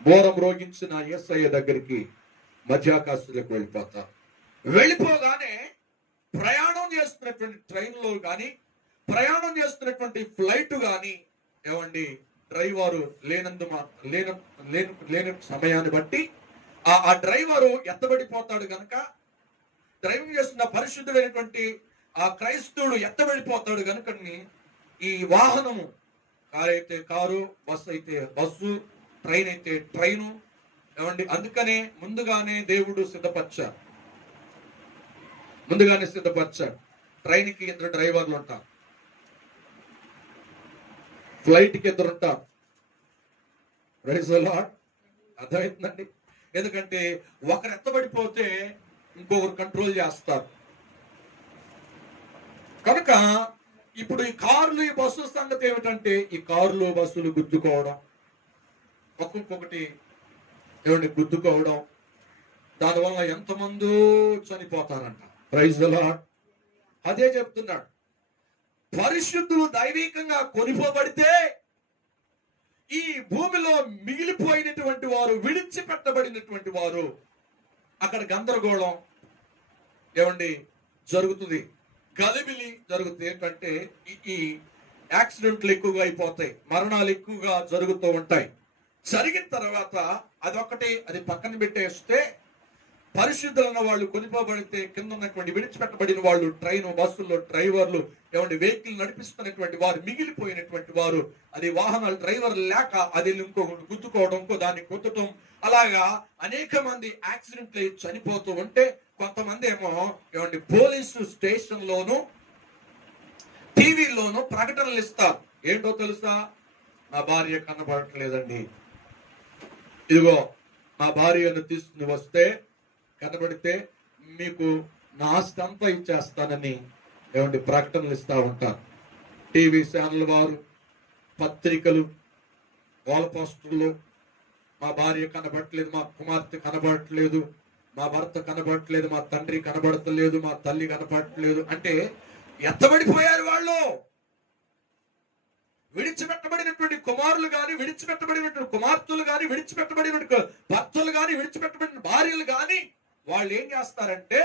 బోరం రోగించిన యేసయ్య దగ్గరికి మధ్యాకాశంలోకి వెళ్ళిపోతారు. వెళ్ళిపోగానే ప్రయాణం చేస్తున్నటువంటి ట్రైన్లో కానీ, ప్రయాణం చేస్తున్నటువంటి ఫ్లైట్ కానీ డ్రైవరు లేని సమయాన్ని బట్టి ఆ డ్రైవరు ఎత్తబడిపోతాడు గనక, డ్రైవింగ్ చేస్తున్న పరిశుద్ధమైనటువంటి ఆ క్రైస్తవుడు ఎత్తబడిపోతాడు గనుక ఈ వాహనము, కారు అయితే కారు, బస్సు అయితే బస్సు, ట్రైన్ అయితే ట్రైను, అందుకనే ముందుగానే దేవుడు సిద్ధపరిచాడు. ట్రైన్కి 2 డ్రైవర్లు ఉంటారు, ఫ్లైట్కి 2 ఉంటారు. Praise the lord. అర్థమవుతుందండి? ఎందుకంటే ఒకరు ఎత్తబడిపోతే ఇంకొకరు కంట్రోల్ చేస్తారు కనుక. ఇప్పుడు ఈ కార్లు, ఈ బస్సుల సంగతి ఏమిటంటే, ఈ కార్లు బస్సులు గుద్దుకోవడం, ఒక్కొక్కటి గుద్దుకోవడం, దానివల్ల ఎంతమందో చనిపోతారంట. Praise the lord. అదే చెప్తున్నాడు, పరిశుద్ధులు దైవికంగా కొనిపోబడితే ఈ భూమిలో మిగిలిపోయినటువంటి వారు, విడిచిపెట్టబడినటువంటి వారు, అక్కడ గందరగోళం జరుగుతుంది, గలిబిలి జరుగుతుంది. ఏంటంటే ఈ యాక్సిడెంట్లు ఎక్కువగా అయిపోతాయి, మరణాలు ఎక్కువగా జరుగుతూ ఉంటాయి. జరిగిన తర్వాత అదొక్కటి, అది పక్కన పెట్టేస్తే, పరిశుద్ధులన్న వాళ్ళు కొనిపోబడితే కింద ఉన్నటువంటి విడిచిపెట్టబడిన వాళ్ళు, ట్రైన్ బస్సుల్లో డ్రైవర్లు, వెహికల్ నడిపిస్తున్నటువంటి వారు, మిగిలిపోయినటువంటి వారు, అది వాహనాలు డ్రైవర్లు లేక అది ఇంకొకటి గుద్దుకోవడం, ఇంకో దాన్ని కొట్టడం, అలాగా అనేక మంది యాక్సిడెంట్లు చనిపోతూ ఉంటే, కొంతమంది ఏమో పోలీసు స్టేషన్ లోను, టీవీలోను ప్రకటనలు ఇస్తారు. ఏంటో తెలుసా? నా భార్య కనబడట్లేదండి, ఇదిగో నా భార్యను తీసుకుని వస్తే, కనబడితే మీకు నా ఆస్తి అంతా ఇచ్చేస్తానని ప్రకటనలు ఇస్తా ఉంటారు. టీవీ ఛానల్ వారు, పత్రికలు, వాల్ పోస్టర్లు, మా భార్య కనబడట్లేదు, మా కుమార్తె కనబడట్లేదు, మా భర్త కనబడట్లేదు, మా తండ్రి కనబడతలేదు, మా తల్లి కనబడట్లేదు అంటే ఎత్తబడిపోయారు వాళ్ళు. విడిచిపెట్టబడినటువంటి కుమారులు గాని, విడిచిపెట్టబడినటువంటి కుమార్తెలు గాని, విడిచిపెట్టబడినటువంటి భర్తలు గాని, విడిచిపెట్టబడిన భార్యలు గాని, వాళ్ళు ఏం చేస్తారంటే,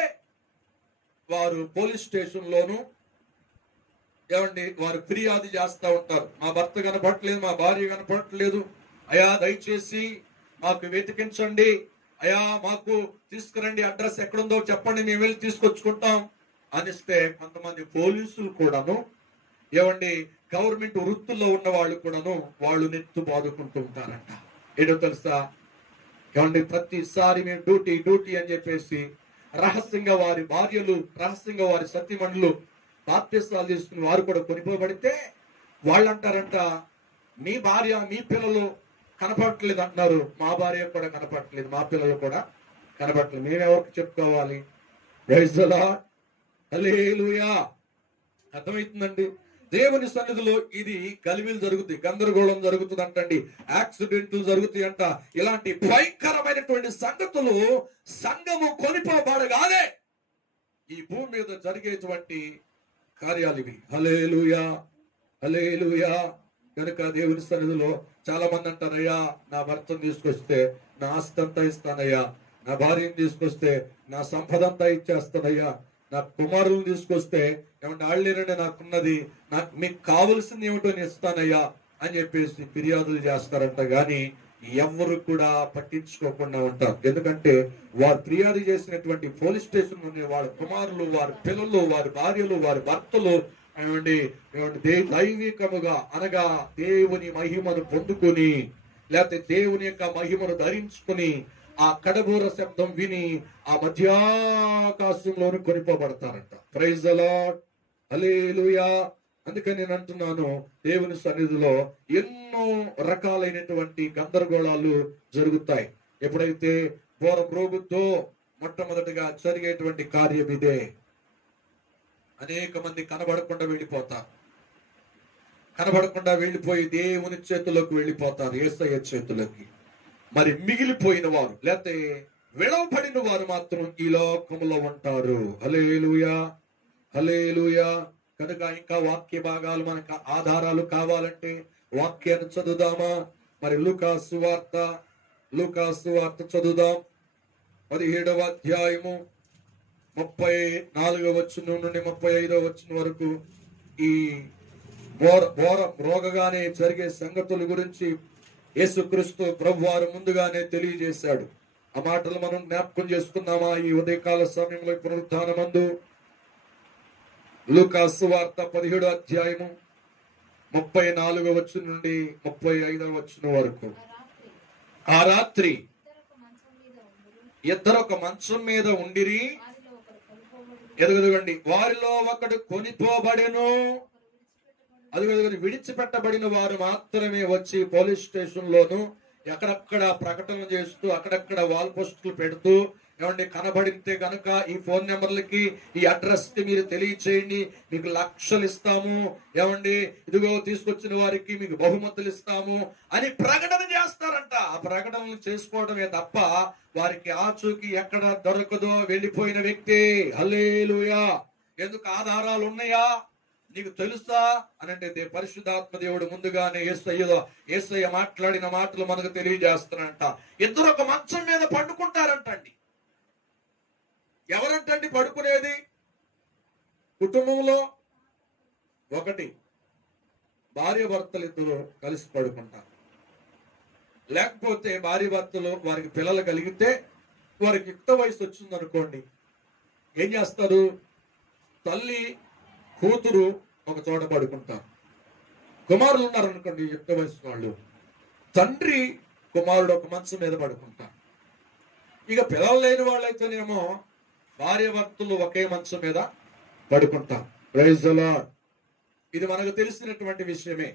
వారు పోలీస్ స్టేషన్ లోను వారు ఫిర్యాదు చేస్తూ ఉంటారు. మా భర్త కనపడట్లేదు, మా భార్య కనపడట్లేదు, అయా దయచేసి మాకు వెతికించండి, అయా మాకు తీసుకురండి, అడ్రస్ ఎక్కడుందో చెప్పండి, మేము వెళ్ళి తీసుకొచ్చుకుంటాం అనిస్తే, కొంతమంది పోలీసులు కూడాను గవర్నమెంట్ వృత్తుల్లో ఉన్న వాళ్ళు కూడాను వాళ్ళు నెత్తు బాదుకుంటూ ఉంటారంట. ఏంటో తెలుసా? ప్రతిసారి మేము డ్యూటీ అని చెప్పేసి రహస్యంగా వారి భార్యలు, రహస్యంగా వారి సతీమణులు బాప్తిస్మాలు తీసుకుని వారు కూడా కొనిపోబడితే వాళ్ళు అంటారంట, మీ భార్య మీ పిల్లలు కనపడట్లేదు అంటున్నారు, మా భార్య కూడా కనపడట్లేదు, మా పిల్లలు కూడా కనపడట్లేదు, మేమెవరికి చెప్పుకోవాలి? ప్రైజ్ ది లార్డ్, హల్లెలూయా. అర్థమవుతుందండి? దేవుని సన్నిధిలో ఇది గలిబిలు జరుగుతాయి, గందరగోళం జరుగుతుంది అంటండి, యాక్సిడెంట్లు జరుగుతాయి అంట. ఇలాంటి భయంకరమైనటువంటి సంగతులు సంఘము కొనిపోబడగానే ఈ భూమి మీద జరిగేటువంటి కార్యాలు ఇవి. హల్లెలూయా, హల్లెలూయా. కనుక దేవుని సన్నిధిలో చాలా మంది అంటారయ్యా, నా భర్తను తీసుకొస్తే నా ఆస్తి అంతా ఇస్తానయ్యా, నా భార్యను తీసుకొస్తే నా సంపద అంతా ఇచ్చేస్తానయ్యా, నా కుమారులను తీసుకొస్తే ఏమంటే ఆళ్ళేనండి నాకున్నది, నాకు మీకు కావలసింది ఏమిటో నేను ఇస్తానయ్యా అని చెప్పేసి ఫిర్యాదులు చేస్తారంట. గాని ఎవరు కూడా పట్టించుకోకుండా ఉంటారు. ఎందుకంటే వారు ఫిర్యాదు చేసినటువంటి పోలీస్ స్టేషన్ ఉన్న వాళ్ళ కుమారులు, వారి పిల్లలు, వారి భార్యలు, వారి భర్తలు దైవికముగా అనగా దేవుని మహిమను పొందుకొని, లేకపోతే దేవుని యొక్క మహిమను ధరించుకుని ఆ కడబూర శబ్దం విని ఆ మధ్యాకాశంలోను కొనిపోబడతారంట. ప్రైజ్ ది లార్డ్, హల్లెలూయా. అందుకని నేను అంటున్నాను, దేవుని సన్నిధిలో ఎన్నో రకాలైనటువంటి గందరగోళాలు జరుగుతాయి. ఎప్పుడైతే బోర ప్రోగుతో మొట్టమొదటిగా జరిగేటువంటి కార్యం ఇదే. అనేక మంది కనబడకుండా వెళ్ళిపోతారు, కనబడకుండా వెళ్ళిపోయి దేవుని చేతుల్లోకి వెళ్ళిపోతారు, యేసయ్య చేతులకి. మరి మిగిలిపోయిన వారు లేకపోతే విడవబడిన వారు మాత్రం ఈ లోకంలో ఉంటారు. హల్లెలూయా, హల్లెలూయా. కనుక ఇంకా వాక్య భాగాలు మనకు ఆధారాలు కావాలంటే వాక్యాన్ని చదువుదామా? మరి లూకాసు సువార్త చదువుదాం. 17వ అధ్యాయము 34వ వచనం నుండి 35వ వచనం వరకు ఈ రోగగానే జరిగే సంగతుల గురించి యేసుక్రీస్తు ప్రభువారు ముందుగానే తెలియజేశాడు. ఆ మాటలు మనం జ్ఞాపకం చేసుకుందామా ఈ ఉదయకాల సమయంలో? పునరుత్థానమందు లూకాసు సువార్త 17వ అధ్యాయము 34వ వచనం నుండి 35వ వచనం వరకు. ఆ రాత్రి ఇద్దరు ఒక మంచం మీద ఉండిరి. ఎదుగుదండి, వారిలో ఒకడు కొనిపోబడెను, అది విడిచిపెట్టబడిన వారు మాత్రమే వచ్చి పోలీస్ స్టేషన్ లోను ఎక్కడక్కడ ప్రకటన చేస్తూ, అక్కడక్కడ వాల్ పోస్టులు పెడుతూ, ఏమండి కనబడితే గనుక ఈ ఫోన్ నెంబర్లకి, ఈ అడ్రస్ కి మీరు తెలియచేయండి, మీకు లక్షలు ఇస్తాము, ఏమండి ఇదిగో తీసుకొచ్చిన వారికి మీకు బహుమతులు ఇస్తాము అని ప్రకటన చేస్తారంట. ఆ ప్రకటనలు చేసుకోవడమే తప్ప వారికి ఆచూకీ ఎక్కడ దొరకదో వెళ్ళిపోయిన వ్యక్తి. హల్లెలూయా. ఎందుకు? ఆధారాలు ఉన్నాయా? నీకు తెలుసా అని అంటే పరిశుద్ధాత్మ దేవుడు ముందుగానే యేసయ్య మాట్లాడిన మాటలు మనకు తెలియజేస్తారంట. ఇద్దరు ఒక మంచం మీద పండుకుంటారంటండి. ఎవరంటండి పడుకునేది? కుటుంబంలో ఒకటి భార్య భర్తలు ఇద్దరు కలిసి పడుకుంటారు. లేకపోతే భార్య భర్తలు వారికి పిల్లలు కలిగితే, వారికి యుక్త వయసు వచ్చింది అనుకోండి, ఏం చేస్తారు? తల్లి కూతురు ఒక చోట పడుకుంటారు. కుమారులు ఉన్నారు అనుకోండి యుక్త వయసు వాళ్ళు, తండ్రి కుమారుడు ఒక మంచం మీద పడుకుంటారు. ఇక పిల్లలు లేని వాళ్ళైతేనేమో భార్య భర్తలు ఒకే మంచం మీద పడుకుంటారు. Praise the Lord. ఇది మనకు తెలిసినటువంటి విషయమే,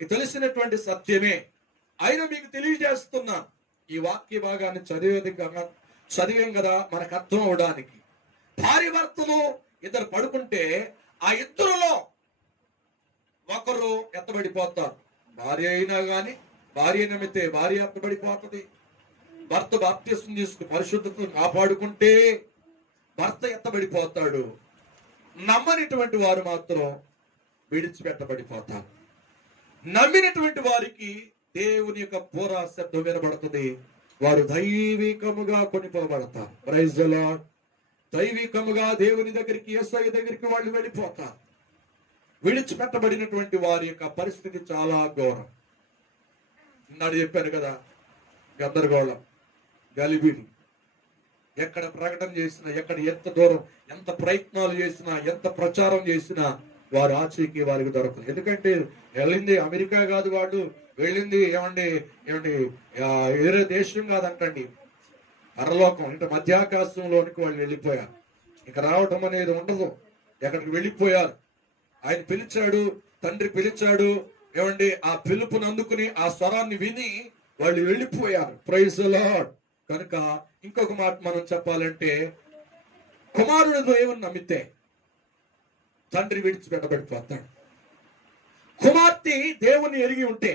ఇది తెలిసినటువంటి సత్యమే. అయినా మీకు తెలియజేస్తున్నాను, ఈ వాక్య భాగాన్ని చదివేం కదా మనకు అర్థం అవడానికి. భార్య భర్తలు ఇద్దరు పడుకుంటే ఆ ఇద్దరులో ఒకరు ఎత్తబడిపోతారు. భార్య అయినా గాని, భార్య నమ్మితే భార్య ఎత్తబడిపోతుంది. భర్త బాప్తిస్మం తీసుకుని పరిశుద్ధతను కాపాడుకుంటే భర్త ఎత్తబడిపోతాడు. నమ్మనిటువంటి వారు మాత్రం విడిచిపెట్టబడిపోతారు. నమ్మినటువంటి వారికి దేవుని యొక్క పూరా శబ్దం వినబడుతుంది. వారు దైవికముగా కొనిపోబడతారు. Praise the lord. దైవికముగా దేవుని దగ్గరికి, యేసయ్య దగ్గరికి వాళ్ళు వెళ్ళిపోతారు. విడిచిపెట్టబడినటువంటి వారి యొక్క పరిస్థితి చాలా ఘోరం. నాడు చెప్పాను కదా, గందరగోళం, గలిబిలి. ఎక్కడ ప్రకటన చేసినా, ఎక్కడ ఎంత దూరం, ఎంత ప్రయత్నాలు చేసినా, ఎంత ప్రచారం చేసినా వారు ఆచూకీ వారికి దొరకదు. ఎందుకంటే వెళ్ళింది అమెరికా కాదు, వాళ్ళు వెళ్ళింది ఏమండి వేరే దేశం కాదంటండి, పరలోకం, అంటే మధ్యాకాశంలోనికి వాళ్ళు వెళ్ళిపోయారు. ఇక రావటం అనేది ఉండదు, ఎక్కడికి వెళ్ళిపోయారు. ఆయన పిలిచాడు, తండ్రి పిలిచాడు, ఏమండి ఆ పిలుపుని అందుకుని ఆ స్వరాన్ని విని వాళ్ళు వెళ్ళిపోయారు. Praise the Lord. కనుక ఇంకొక మాట మనం చెప్పాలంటే, కుమారుడు దేవుని నమ్మితే తండ్రి విడిచిపెట్టబడిపోతాడు. కుమార్తె దేవుని ఎరిగి ఉంటే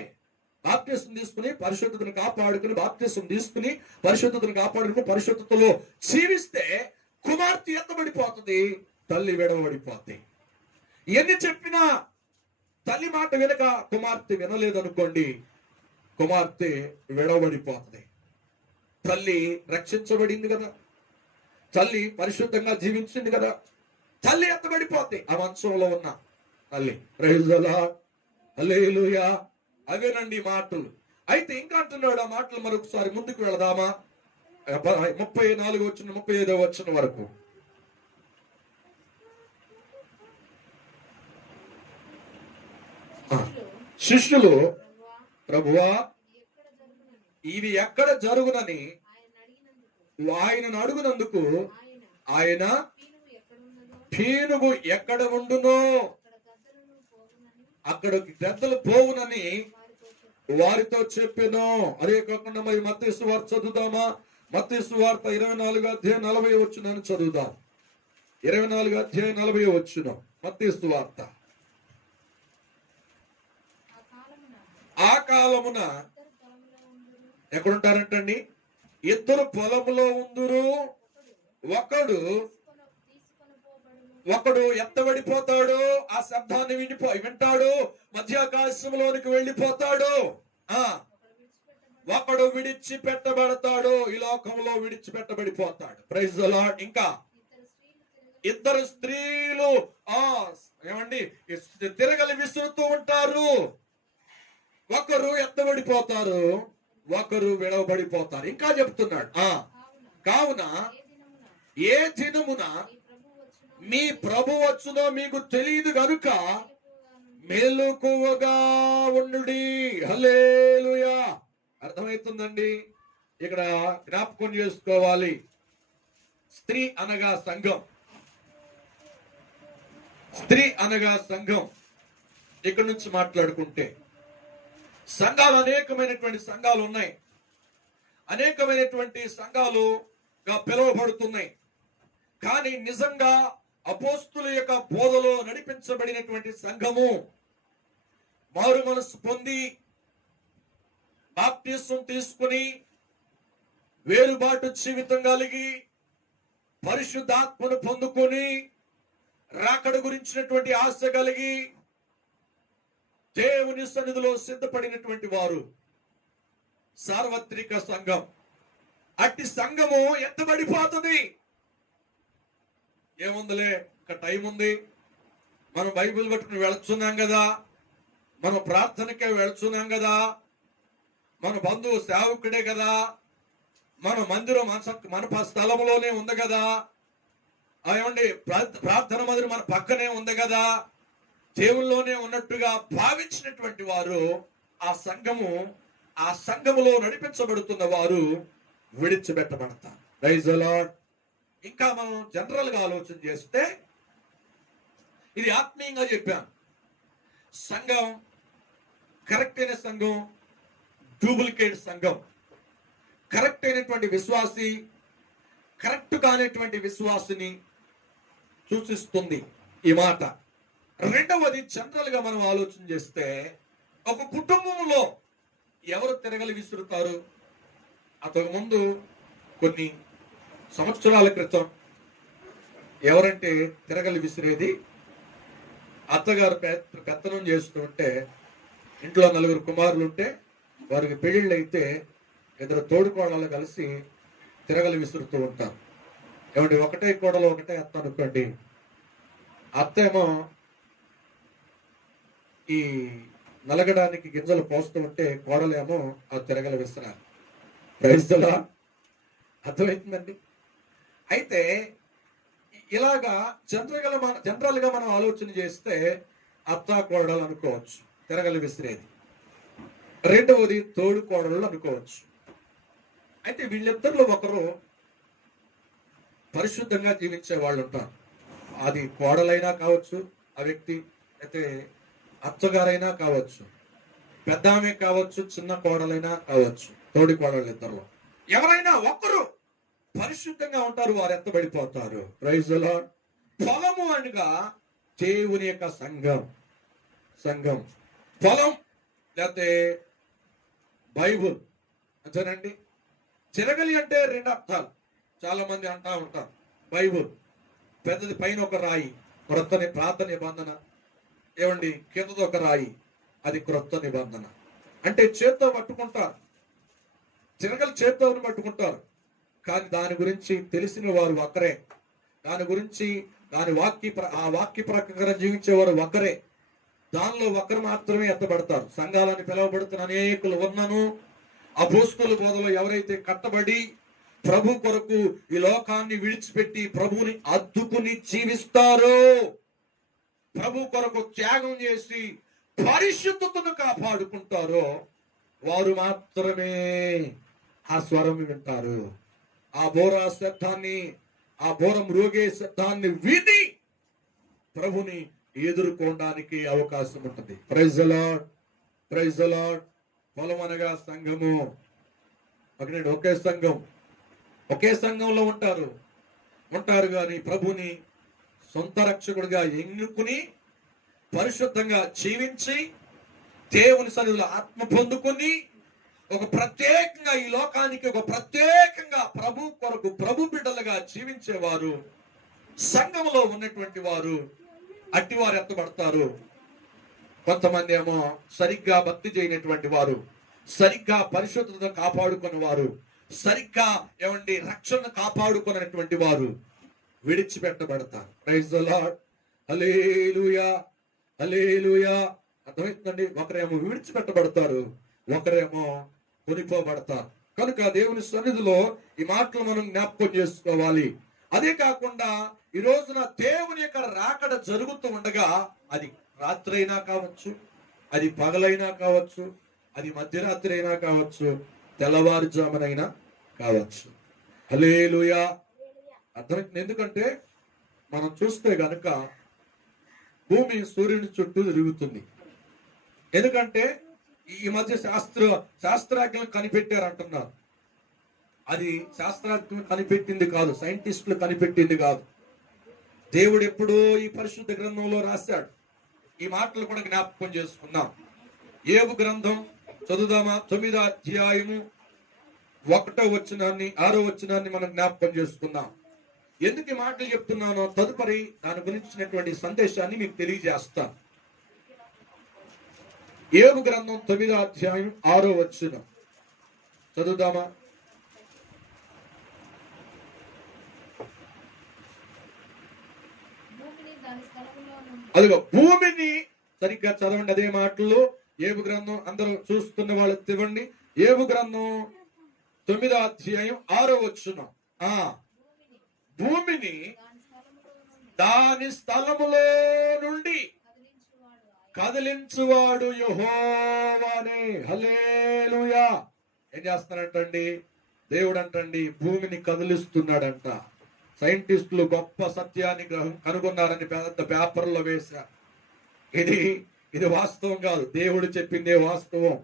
బాప్తిసం తీసుకుని పరిశుద్ధతను కాపాడుకుని బాప్తిసం తీసుకుని పరిశుద్ధతను కాపాడుకుని పరిశుద్ధతలో జీవిస్తే కుమార్తె ఎత్తబడిపోతుంది, తల్లి విడవబడిపోతుంది. ఎన్ని చెప్పినా తల్లి మాట వినక కుమార్తె వినలేదనుకోండి, కుమార్తె విడవబడిపోతుంది. తల్లి రక్షించబడింది కదా, తల్లి పరిశుద్ధంగా జీవించింది కదా, తల్లి ఎత్తబడిపోతుంది. ఆ వంశంలో ఉన్న తల్లి. Praise the lord. హల్లెలూయా. అవేనండి మాటలు. అయితే ఇంకా అంటున్నాడు ఆ మాటలు. మరొకసారి ముందుకు వెళదామా? 34 వచ్చిన 35 వచ్చిన వరకు. శిష్యులు ప్రభువా ఇవి ఎక్కడ జరుగునని ఆయనను అడుగునందుకు ఆయన పీనుగు ఎక్కడ ఉండునో అక్కడికి గద్దలు పోవునని వారితో చెప్పాను. అదే కాకుండా మరి మత్తయి సువార్త చదువుదామా? మత్తయి సువార్త 24:40 చదువుదాం. 24:40 మత్తయి సువార్త. ఆ కాలమున ఎక్కడుంటారంటండి? ఇద్దరు పొలములో ఉందురు, ఒకడు ఎత్తబడిపోతాడు, ఆ శబ్దాన్ని వింటాడు, మధ్యాకాశంలోనికి వెళ్ళిపోతాడు. ఒకడు విడిచిపెట్టబడతాడు, ఈ లోకంలో విడిచిపెట్టబడిపోతాడు. Praise the lord. ఇంకా ఇద్దరు స్త్రీలు ఏమండి తిరగలి విసురుతూ ఉంటారు. ఒకరు ఎత్తబడిపోతారు, ఒకరు విడవబడిపోతారు. ఇంకా చెప్తున్నాడు, కావున ఏ దినమున మీ ప్రభు వచ్చునో మీకు తెలియదు గనుక మెలకువగా ఉండుడి. హల్లెలూయా. అర్థమవుతుందండి? ఇక్కడ జ్ఞాపకం చేసుకోవాలి, స్త్రీ అనగా సంఘం. స్త్రీ అనగా సంఘం. ఇక్కడ నుంచి మాట్లాడుకుంటే సంఘాలు అనేకమైనటువంటి సంఘాలు ఉన్నాయి, అనేకమైనటువంటి సంఘాలుగా పిలువబడుతున్నాయి. కానీ నిజంగా అపోస్తుల యొక్క బోధలో నడిపించబడినటువంటి సంఘము, మారు మనసు పొంది బాప్తిసం తీసుకుని వేరుబాటు జీవితం కలిగి పరిశుద్ధాత్మను పొందుకొని రాకడ గురించినటువంటి ఆశ కలిగి దేవుని సన్నిధిలో సిద్ధపడినటువంటి వారు సార్వత్రిక సంఘం. అట్టి సంఘము ఎత్తబడిపోతుంది. ఏముందిలే, ఇంకా టైం ఉంది, మనం బైబిల్ పట్టుకుని వెళుతున్నాం కదా, మనం ప్రార్థనకే వెళుతున్నాం కదా, మన బంధువు సేవకుడే కదా, మన మందిరం మన స్థలంలోనే ఉంది కదా, ఏమండి ప్రార్థన మందిరం మన పక్కనే ఉంది కదా, దేవుల్లోనే ఉన్నట్టుగా భావించినటువంటి వారు ఆ సంఘములో నడిపించబడుతున్న వారు విడిచిపెట్టబడతారు. Praise the lord. ఇంకా మనం జనరల్ గా ఆలోచన చేస్తే, ఇది ఆత్మీయంగా చెప్పాను. సంఘం కరెక్ట్ అయిన సంఘం, డూప్లికేట్ సంఘం. కరెక్ట్ అయినటువంటి విశ్వాసి కరెక్ట్ కానిటువంటి విశ్వాసిని సూచిస్తుంది ఈ మాట. రెండవది జనరల్ గా మనం ఆలోచన చేస్తే, ఒక కుటుంబంలో ఎవరు తిరగలి విసురుతారు? అంతకు ముందు కొన్ని సంవత్సరాల క్రితం ఎవరంటే తిరగలి విసిరేది, అత్తగారు పెత్తనం చేస్తూ ఉంటే, ఇంట్లో 4 కుమారులు ఉంటే వారికి పెళ్లిళ్ళు అయితే 2 తోడుకోడలు కలిసి తిరగలి విసురుతూ ఉంటారు. ఏమంటే ఒకటే కోడలు ఒకటే అత్త అనుకోండి, అత్త ఏమో ఈ నలగడానికి గింజలు పోస్తూ ఉంటే కోడలేమో ఆ తిరగలి విసిరాలి. Praise the lord. అర్థమవుతుందండి? అయితే ఇలాగా జనరల్ గా మనం ఆలోచన చేస్తే అత్త కోడలు అనుకోవచ్చు తిరగలి విసిరేది. రెండవది తోడు కోడలు అనుకోవచ్చు. అయితే వీళ్ళిద్దరిలో ఒకరు పరిశుద్ధంగా జీవించే వాళ్ళు ఉంటారు. అది కోడలైనా కావచ్చు, ఆ వ్యక్తి అయితే అత్తగారైనా కావచ్చు. పెద్ద ఆమె కావచ్చు, చిన్న కోడలైనా కావచ్చు, తోడి కోడలు ఇద్దరు ఎవరైనా ఒకరు పరిశుద్ధంగా ఉంటారు, వారు ఎత్తబడిపోతారు. Praise the lord. పొలము అనగా దేవుని యొక్క సంఘం. పొలం లేకపోతే బైబుల్ అంతేనండి. చిరగలి అంటే రెండు అర్థాలు చాలా మంది అంటా ఉంటారు. బైబుల్ పెద్దది, పైన ఒక రాయి, క్రొత్త పాత నిబంధన. ఏమండి, కిందది ఒక రాయి, అది క్రొత్త నిబంధన. అంటే చేత్తో పట్టుకుంటారు, చిరగలు చేత్తో పట్టుకుంటారు, కానీ దాని గురించి తెలిసిన వారు ఒకరే. దాని గురించి ఆ వాక్య ప్రకారం జీవించేవారు ఒకరే. దానిలో ఒకరు మాత్రమే ఎత్తబడతారు. సంఘాలని పిలువబడుతున్న అనేకులు ఉన్నను అపోస్తలుల బోధలో ఎవరైతే కట్టబడి ప్రభు కొరకు ఈ లోకాన్ని విడిచిపెట్టి ప్రభువుని అద్దుకుని జీవిస్తారో, ప్రభు కొరకు త్యాగం చేసి పరిశుద్ధతను కాపాడుకుంటారో, వారు మాత్రమే ఆ స్వరం వింటారు. ఆ బోరా శబ్దాన్ని, ఆ బోరం రోగే శబ్దాన్ని విని ప్రభుని ఎదుర్కోవడానికి అవకాశం ఉంటుంది. Praise the lord, praise the Lord. పొలం అనగా సంఘము. అక్కడ ఒకే సంఘంలో ఉంటారు కానీ ప్రభుని సొంత రక్షకుడిగా ఎన్నుకుని పరిశుద్ధంగా జీవించి దేవుని సన్నిధిలో ఆత్మ పొందుకుని ఒక ప్రత్యేకంగా ఈ లోకానికి ఒక ప్రత్యేకంగా ప్రభు కొరకు ప్రభు బిడ్డలుగా జీవించేవారు, సంఘంలో ఉన్నటువంటి వారు, అట్టివారు ఎత్తబడతారు. కొంతమంది ఏమో సరిగ్గా భక్తి చేయనటువంటి వారు, సరిగ్గా పరిశుద్ధతను కాపాడుకున్న వారు, సరిగ్గా ఏమండి రక్షణ కాపాడుకున్నటువంటి వారు విడిచిపెట్టబడతారు. Praise the lord. హల్లెలూయా, హల్లెలూయా. అర్థమవుతుందండి. ఒకరేమో విడిచిపెట్టబడతారు, ఒకరేమో కొనిపోబడతారు. కనుక దేవుని సన్నిధిలో ఈ మాటలు మనం జ్ఞాపకం చేసుకోవాలి. అదే కాకుండా ఈ రోజున దేవుని యొక్క రాకడ జరుగుతూ ఉండగా, అది రాత్రి అయినా కావచ్చు, అది పగలైనా కావచ్చు, అది మధ్యరాత్రి అయినా కావచ్చు, తెల్లవారుజామునైనా కావచ్చు. హల్లెలూయా. అర్థమవుతుంది. ఎందుకంటే మనం చూస్తే గనుక భూమి సూర్యుని చుట్టూ తిరుగుతుంది. ఎందుకంటే ఈ మధ్య శాస్త్రజ్ఞులు కనిపెట్టారు అంటున్నారు. అది శాస్త్రజ్ఞులు కనిపెట్టింది కాదు, సైంటిస్టులు కనిపెట్టింది కాదు. దేవుడు ఎప్పుడో ఈ పరిశుద్ధ గ్రంథంలో రాశాడు. ఈ మాటలు కూడా జ్ఞాపకం చేసుకుందాం. యోబు గ్రంథం చదువుదామా? 9వ అధ్యాయము 1వ వచనాన్ని 6వ వచనాన్ని మనం జ్ఞాపకం చేసుకుందాం. ఎందుకు ఈ మాటలు చెప్తున్నానో తదుపరి దాని గురించినటువంటి సందేశాన్ని మీకు తెలియజేస్తాను. యోబు గ్రంథం 9వ అధ్యాయం 6వ వచనం చదువుదామా? అదిగో భూమిని, సరిగ్గా చదవండి అదే మాటలు. యోబు గ్రంథం అందరూ చూస్తున్న వాళ్ళు ఇవ్వండి. యోబు గ్రంథం 9వ అధ్యాయం 6వ వచనం. భూమిని దాని స్థలములో నుండి కదిలించువాడు యెహోవానే. హల్లెలూయా. ఏం చేస్తున్నాడంటండి? దేవుడు అంటండి భూమిని కదిలిస్తున్నాడంట. సైంటిస్టులు గొప్ప సత్యాన్ని కనుగొన్నారని పెద్ద పేపర్లో వేశారు. ఇది వాస్తవం కాదు, దేవుడు చెప్పిందే వాస్తవం.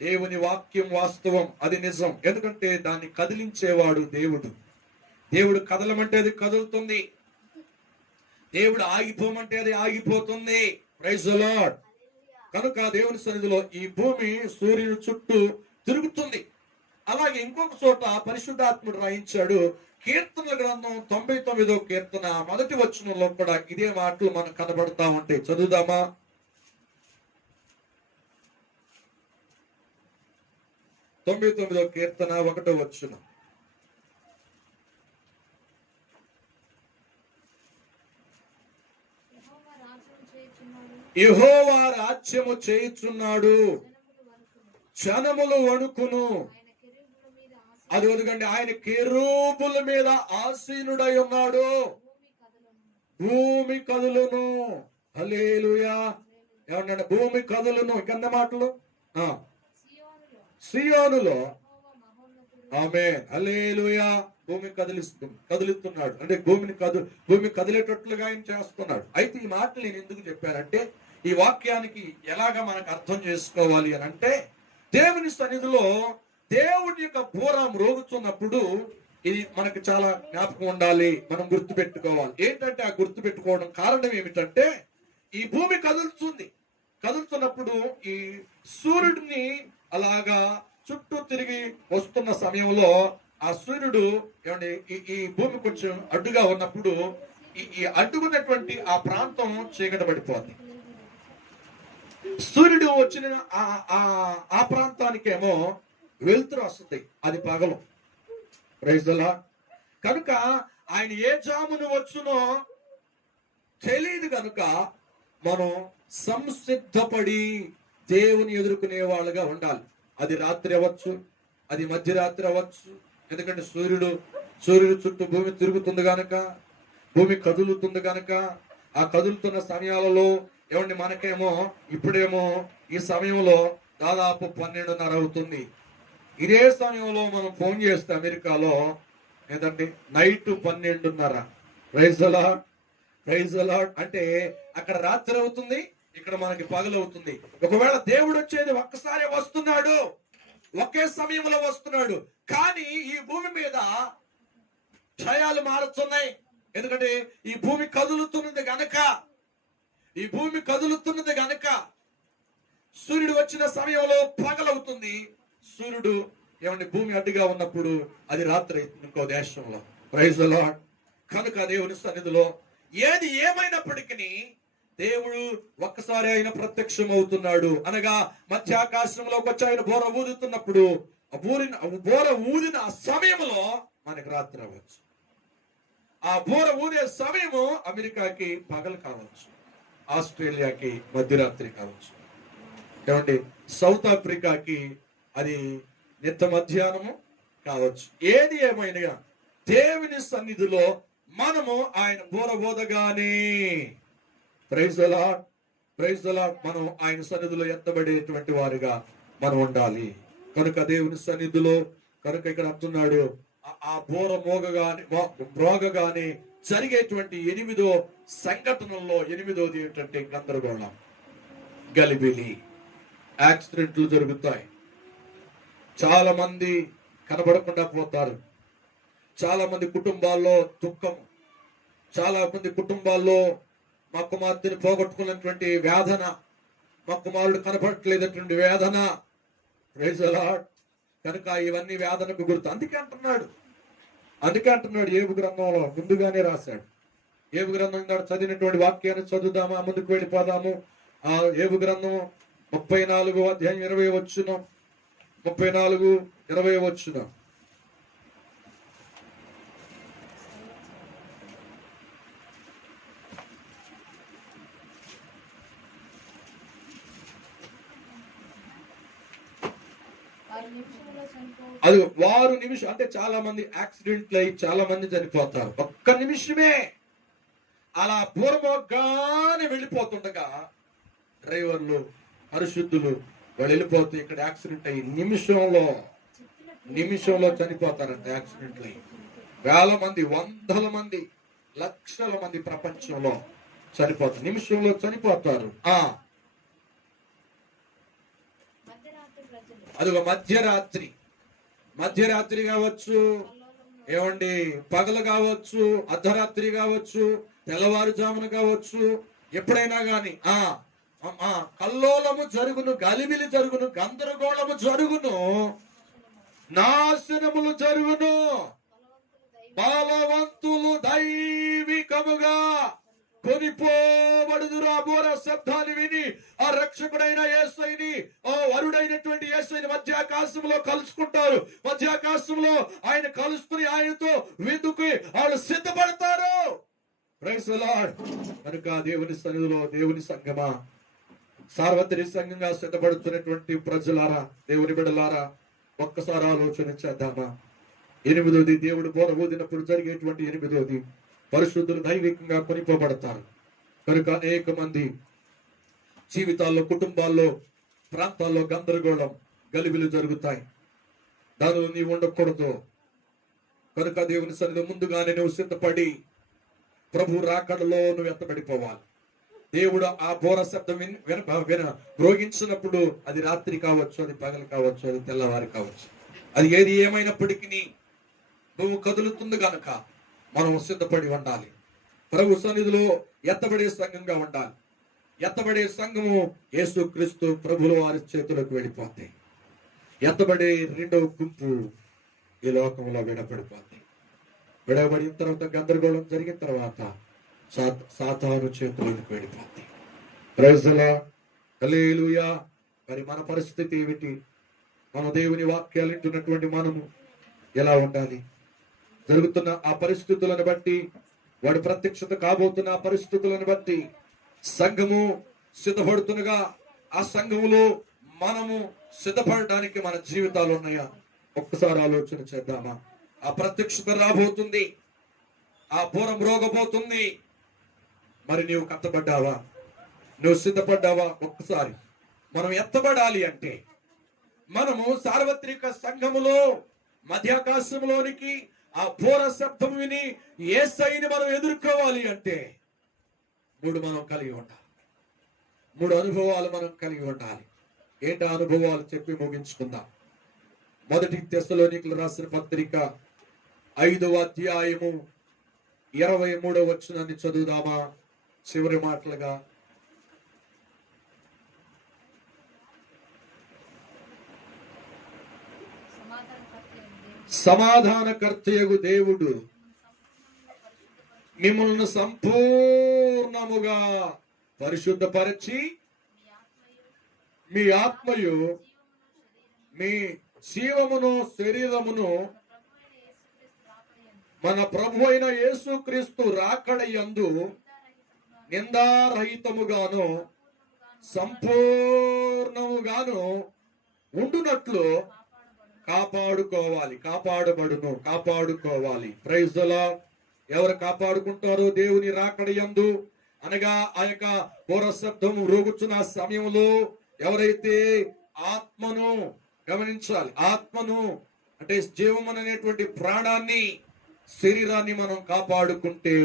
దేవుని వాక్యం వాస్తవం, అది నిజం. ఎందుకంటే దాన్ని కదిలించేవాడు దేవుడు. దేవుడు కదలమంటే అది కదులుతుంది, దేవుడు ఆగిపోమంటే అది ఆగిపోతుంది. Praise the Lord. కనుక దేవుని సన్నిధిలో ఈ భూమి సూర్యుని చుట్టూ తిరుగుతుంది. అలాగే ఇంకొక చోట పరిశుద్ధాత్ముడు రాయించాడు. కీర్తనల గ్రంథం 99వ కీర్తన 1వ వచనంలో కూడా ఇదే మాటలు మనకు కనబడతా ఉంటాయి. చదువుదామా? తొమ్మిదవ కీర్తన 1వ వచనం. యెహోవా రాజ్యము చేయుచున్నాడు, జనములు వణుకును. అది వదకండి, ఆయన కెరూబుల మీద ఆసీనుడై ఉన్నాడు, భూమి కదులును. హల్లెలూయా. ఏమన్నాడు? భూమి కదులును. కింద మాటలు సియోనులో. ఆమేన్. హల్లెలూయా. భూమి కదులుతున్నాడు అంటే భూమి కదిలేటట్లుగా ఆయన చేస్తున్నాడు. అయితే ఈ మాటలు నేను ఎందుకు చెప్పానంటే, ఈ వాక్యానికి ఎలాగ మనకు అర్థం చేసుకోవాలి అని అంటే, దేవుని సన్నిధిలో దేవుడి యొక్క బూర మ్రోగుతున్నప్పుడు ఇది మనకు చాలా జ్ఞాపకం ఉండాలి, మనం గుర్తు పెట్టుకోవాలి. ఏంటంటే ఆ గుర్తు పెట్టుకోవడం కారణం ఏమిటంటే, ఈ భూమి కదులుతున్నప్పుడు ఈ సూర్యుడిని అలాగా చుట్టూ తిరిగి వస్తున్న సమయంలో ఆ సూర్యుడు ఏమండి ఈ భూమి కొంచెం అడ్డుగా ఉన్నప్పుడు ఈ అడ్డుకున్నటువంటి ఆ ప్రాంతం చీకట పడిపోద్ది. సూర్యుడు వచ్చిన ఆ ప్రాంతానికేమో వెలుతురు వస్తుంది, అది పగలు. Praise the Lord. కనుక ఆయన ఏ జామును వచ్చునో తెలియదు కనుక మనం సంసిద్ధపడి దేవుని ఎదుర్కొనే వాళ్ళుగా ఉండాలి. అది రాత్రి అవ్వచ్చు, అది మధ్యరాత్రి అవ్వచ్చు. ఎందుకంటే సూర్యుడు చుట్టూ భూమి తిరుగుతుంది కనుక, భూమి కదులుతుంది కనుక, ఆ కదులుతున్న సమయాలలో ఏమండి మనకేమో ఇప్పుడేమో ఈ సమయంలో దాదాపు 12:30 అవుతుంది. ఇదే సమయంలో మనం ఫోన్ చేస్తే అమెరికాలో ఏంటంటే night 12:30. Praise the lord, praise the Lord. అంటే అక్కడ రాత్రి అవుతుంది, ఇక్కడ మనకి పగలు అవుతుంది. ఒకవేళ దేవుడు వచ్చేది ఒక్కసారి వస్తున్నాడు, ఒకే సమయంలో వస్తున్నాడు. కానీ ఈ భూమి మీద క్షయాలు మారుతున్నాయి. ఎందుకంటే ఈ భూమి కదులుతున్నది గనక సూర్యుడు వచ్చిన సమయంలో పగలవుతుంది. సూర్యుడు ఏమంటే భూమి అడ్డుగా ఉన్నప్పుడు అది రాత్రి అవుతుంది ఇంకో దేశంలో. Praise the Lord. కనుక దేవుని సన్నిధిలో ఏది ఏమైనప్పటికీ దేవుడు ఒక్కసారి ఆయన ప్రత్యక్షం అవుతున్నాడు. అనగా మధ్యాకాశంలోకి వచ్చి ఆయన బోర ఊదుతున్నప్పుడు బోర ఊదిన సమయంలో మనకి రాత్రి అవ్వచ్చు. ఆ బోర ఊదే సమయము అమెరికాకి పగలు కావచ్చు, ఆస్ట్రేలియాకి మధ్యరాత్రి కావచ్చు, ఏమండి సౌత్ ఆఫ్రికాకి అది నిత్య మధ్యాహ్నము కావచ్చు. ఏది ఏమైనా దేవుని సన్నిధిలో మనము ఆయన బోర ఊదగానే praise the lord, praise the lord, మనం ఆయన సన్నిధిలో ఎత్తబడేటువంటి వారిగా మనం ఉండాలి. కనుక దేవుని సన్నిధిలో కనుక ఇక్కడ అంటున్నాడు, ఆ బోర మ్రోగగానే జరిగేటువంటి 8వ సంఘటనల్లో 8వది ఏంటంటే గందరగోళం, గలిబిలి, యాక్సిడెంట్లు జరుగుతాయి. చాలా మంది కనబడకుండా పోతారు. చాలా మంది కుటుంబాల్లో దుఃఖం, చాలా మంది కుటుంబాల్లో మా కుమార్తెని పోగొట్టుకున్నటువంటి వేదన, మా కుమారుడు కనపడట్లేదటువంటి వేదన. Praise the Lord. కనుక ఇవన్నీ వేదనకు గుర్తు. అందుకే అంటున్నాడు ఏబు గ్రంథంలో ముందుగానే రాశాడు. ఏబు గ్రంథం చదివినటువంటి వాక్యాన్ని చదువుదామా, ముందుకు వెళ్ళిపోదాము. ఆ ఏబు గ్రంథం 34వ అధ్యాయం 20వ వచనం, 34:20 వచనం. అది వారు నిమిషం అంటే చాలా మంది యాక్సిడెంట్లు అయి చాలా మంది చనిపోతారు. ఒక్క నిమిషమే అలా పూర్వగానే వెళ్ళిపోతుండగా డ్రైవర్లు పరిశుద్ధులు వాళ్ళు వెళ్ళిపోతే ఇక్కడ యాక్సిడెంట్ అయ్యి నిమిషంలో చనిపోతారంట. యాక్సిడెంట్లు అయ్యి వేల మంది, వందల మంది, లక్షల మంది ప్రపంచంలో చనిపోతారు, నిమిషంలో చనిపోతారు. అదొక మధ్యరాత్రి కావచ్చు, ఏమండి పగలు కావచ్చు, అర్ధరాత్రి కావచ్చు, తెల్లవారుజామున కావచ్చు, ఎప్పుడైనా గాని కల్లోలము జరుగును, గలిబిలి జరుగును, గందరగోళము జరుగును, నాశనములు జరుగును. బలవంతులు దైవికముగా కొనిపోబడుదురు. ఆ బోర శబ్దాన్ని విని ఆ రక్షకుడైన యేసుని, ఆ వరుడైనటువంటి యేసుని మధ్యాకాశంలో కలుసుకుంటారు. మధ్యాకాశంలో ఆయన కలుసుకుని ఆయనతో విందుకు వాళ్ళు సిద్ధపడతారు. Praise the Lord. కనుక దేవుని సన్నిధిలో దేవుని సంఘమా, సార్వత్రిక సంఘంగా సిద్ధపడుతున్నటువంటి ప్రజలారా, దేవుని బిడ్డలారా, ఒక్కసారి ఆలోచన చేద్దామా. 8వది దేవుడు బోర ఊదినప్పుడు జరిగేటువంటి 8వది పరిశుద్ధులు దైవికంగా కొనిపోబడతారు. కనుక అనేక మంది జీవితాల్లో, కుటుంబాల్లో, ప్రాంతాల్లో గందరగోళం, గలిబిలు జరుగుతాయి. దానిలో నీవు ఉండకూడదు. కనుక దేవుని సన్నిధిలో ముందుగానే నువ్వు సిద్ధపడి ప్రభు రాకడలో నువ్వు ఎత్తబడిపోవాలి. దేవుడు ఆ బోర శబ్దం మ్రోగించినప్పుడు అది రాత్రి కావచ్చు, అది పగలు కావచ్చు, అది తెల్లవారి కావచ్చు, అది ఏది ఏమైనప్పటికీ నువ్వు కదులుతుంది గనక మనం సిద్ధపడి ఉండాలి. ప్రభు సన్నిధిలో ఎత్తబడే సంఘంగా ఉండాలి. ఎత్తబడే సంఘము యేసుక్రీస్తు ప్రభుల వారి చేతులకు వెళ్ళిపోతాయి. ఎత్తబడే రెండవ గుంపు ఈ లోకంలో విడబడిపోతాయి. విడబడిన తర్వాత గందరగోళం జరిగిన తర్వాత సాతాను చేతులకు వెళ్ళిపోతాయి. ప్రైజ్ ది లార్డ్, హల్లెలూయా. మరి మన పరిస్థితి ఏమిటి? మన దేవుని వాక్యాలు వింటున్నటువంటి మనము ఎలా ఉండాలి? జరుగుతున్న ఆ పరిస్థితులను బట్టి, వాడి ప్రత్యక్షత కాబోతున్న ఆ పరిస్థితులను బట్టి సంఘము సిద్ధపడుతుండగా ఆ సంఘములో మనము సిద్ధపడడానికి మన జీవితాలు ఉన్నాయా? ఒక్కసారి ఆలోచన చేద్దామా? ఆ ప్రత్యక్షత రాబోతుంది, ఆ పూరం రోగబోతుంది. మరి నీవు కట్టబడ్డావా? నువ్వు సిద్ధపడ్డావా? ఒక్కసారి మనం ఎత్తబడాలి అంటే, మనము సార్వత్రిక సంఘములో మధ్యాకాశంలోనికి ఆ పూర శబ్దం విని యేసయ్యని మనం ఎదుర్కోవాలి అంటే మనం కలిగి ఉండాలి. 3 అనుభవాలు మనం కలిగి ఉండాలి. ఏంటి అనుభవాలు చెప్పి ముగించుకుందాం. 1 తెస్సలోనికీయులకు రాసిన పత్రిక 5వ అధ్యాయము 23వ వచనాన్ని చదువుదామా? చివరి మాటలుగా. సమాధానకర్తయగు దేవుడు మిమ్మల్ని సంపూర్ణముగా పరిశుద్ధపరచి మీ ఆత్మయు మీ జీవమును శరీరమును మన ప్రభు అయిన యేసుక్రీస్తు రాకడయందు నిందారహితముగాను సంపూర్ణముగాను ఉండునట్లు కాపాడుకోవాలి. Praise the Lord. ఎవరు కాపాడుకుంటారో దేవుని రాకడయందు, అనగా ఆ యొక్క పూర శబ్దం రోగుచున్న సమయంలో ఎవరైతే ఆత్మను గమనించాలి, ఆత్మను అంటే జీవం అనేటువంటి ప్రాణాన్ని, శరీరాన్ని మనం కాపాడుకుంటే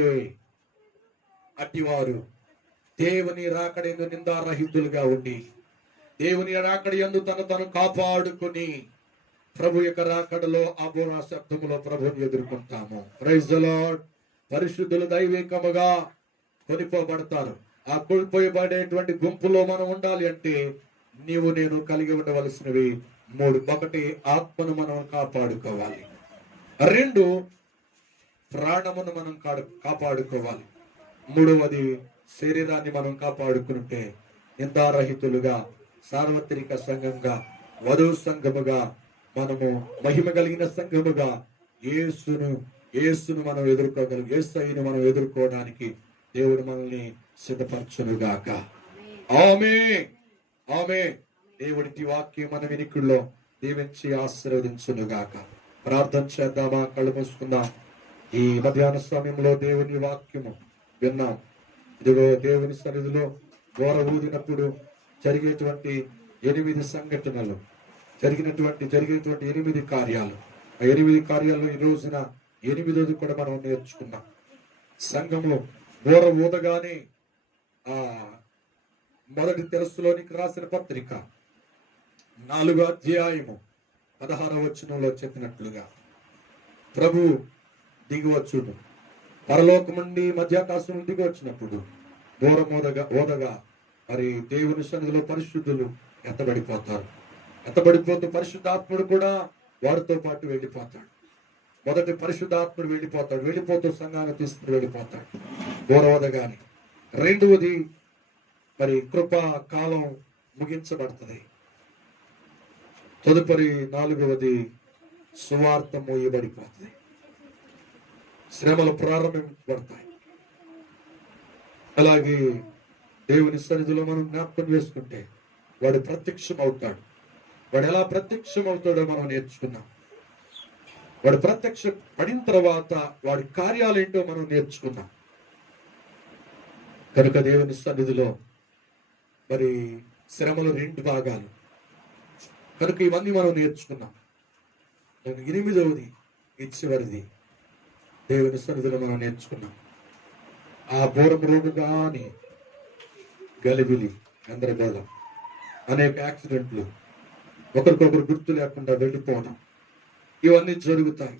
అట్టివారు దేవుని రాకడయందు నిందారహితులుగా ఉండి, దేవుని రాకడయందు తను కాపాడుకుని ప్రభు యొక్క రాకడలో ఆ బోర శబ్దములో ప్రభుని ఎదుర్కొంటాము. Praise the lord. పరిశుద్ధులు దైవికముగా కొనిపోబడతారు. ఆ కొనిపోయబడేటువంటి గుంపులో మనం ఉండాలి అంటే నీవు నేను కలిగి ఉండవలసినవి 3. 1 ఆత్మను మనం కాపాడుకోవాలి. 2 ప్రాణమును మనం కాపాడుకోవాలి. 3వది శరీరాన్ని మనం కాపాడుకుంటే నిందారహితులుగా సార్వత్రిక సంఘంగా, వధువు సంఘముగా, మనము మహిమ కలిగిన సంఘముగా యేసును మనం ఎదుర్కోగలం. యేసయ్యను మనం ఎదుర్కోవడానికి దేవుడు మనల్ని సిద్ధపరచునుగాక. ఆమేన్, ఆమేన్. దేవుడి వాక్యం మన వినికిడిలో దీవించి ఆశీర్వదించునుగాక. ప్రార్థన చేద్దామా? కళ్ళు మూసుకుందాం. ఈ మధ్యాహ్న సమయంలో దేవుని వాక్యము విన్నాం. ఇదిగో దేవుని సన్నిధిలో గోర ఊదినప్పుడు జరిగేటువంటి 8 సంఘటనలు, జరిగినటువంటి 8 కార్యాలు. ఆ 8 కార్యాల్లో ఈ రోజున 8వది కూడా మనం నేర్చుకున్నాం. సంఘము గోర ఊదగానే ఆ 1 తెస్సలోనికీయులకు రాసిన పత్రిక 4వ అధ్యాయము 16వ వచనంలో చెప్పినట్లుగా ప్రభు దిగివచ్చును. పరలోకం నుండి మధ్యాకాశం దిగి వచ్చినప్పుడు ఓదగా మరి దేవుని సన్నిధిలో పరిశుద్ధులు ఎత్తబడిపోతూ పరిశుద్ధాత్ముడు కూడా వారితో పాటు వెళ్ళిపోతాడు. మొదటి పరిశుద్ధాత్ముడు వెళ్ళిపోతూ సంఘాన్ని తీసుకుని వెళ్ళిపోతాడు ఓదగాని. 2వది మరి కృపా కాలం ముగించబడుతుంది. తదుపరి 4వది సువార్త మోయబడిపోతుంది. శ్రమలు ప్రారంభించబడతాయి. అలాగే దేవుని సన్నిధిలో మనం జ్ఞాపకం చేసుకుంటే వాడు ప్రత్యక్షం అవుతాడు. వాడు ఎలా ప్రత్యక్షం అవుతాడో మనం నేర్చుకున్నాం. వాడు ప్రత్యక్ష పడిన తర్వాత వాడి కార్యాలేంటో మనం నేర్చుకున్నాం. కనుక దేవుని సన్నిధిలో మరి శ్రమలు 2 భాగాలు కనుక ఇవన్నీ మనం నేర్చుకున్నాం. 8వది ఈ చివరిది దేవుని సన్నిధిలో మనం నేర్చుకున్నాం. ఆ బోరం రోగుగాని గలిబిలి, గందరగోళం, అనేక యాక్సిడెంట్లు, ఒకరికొకరు గుర్తు లేకుండా వెళ్ళిపోవడం, ఇవన్నీ జరుగుతాయి.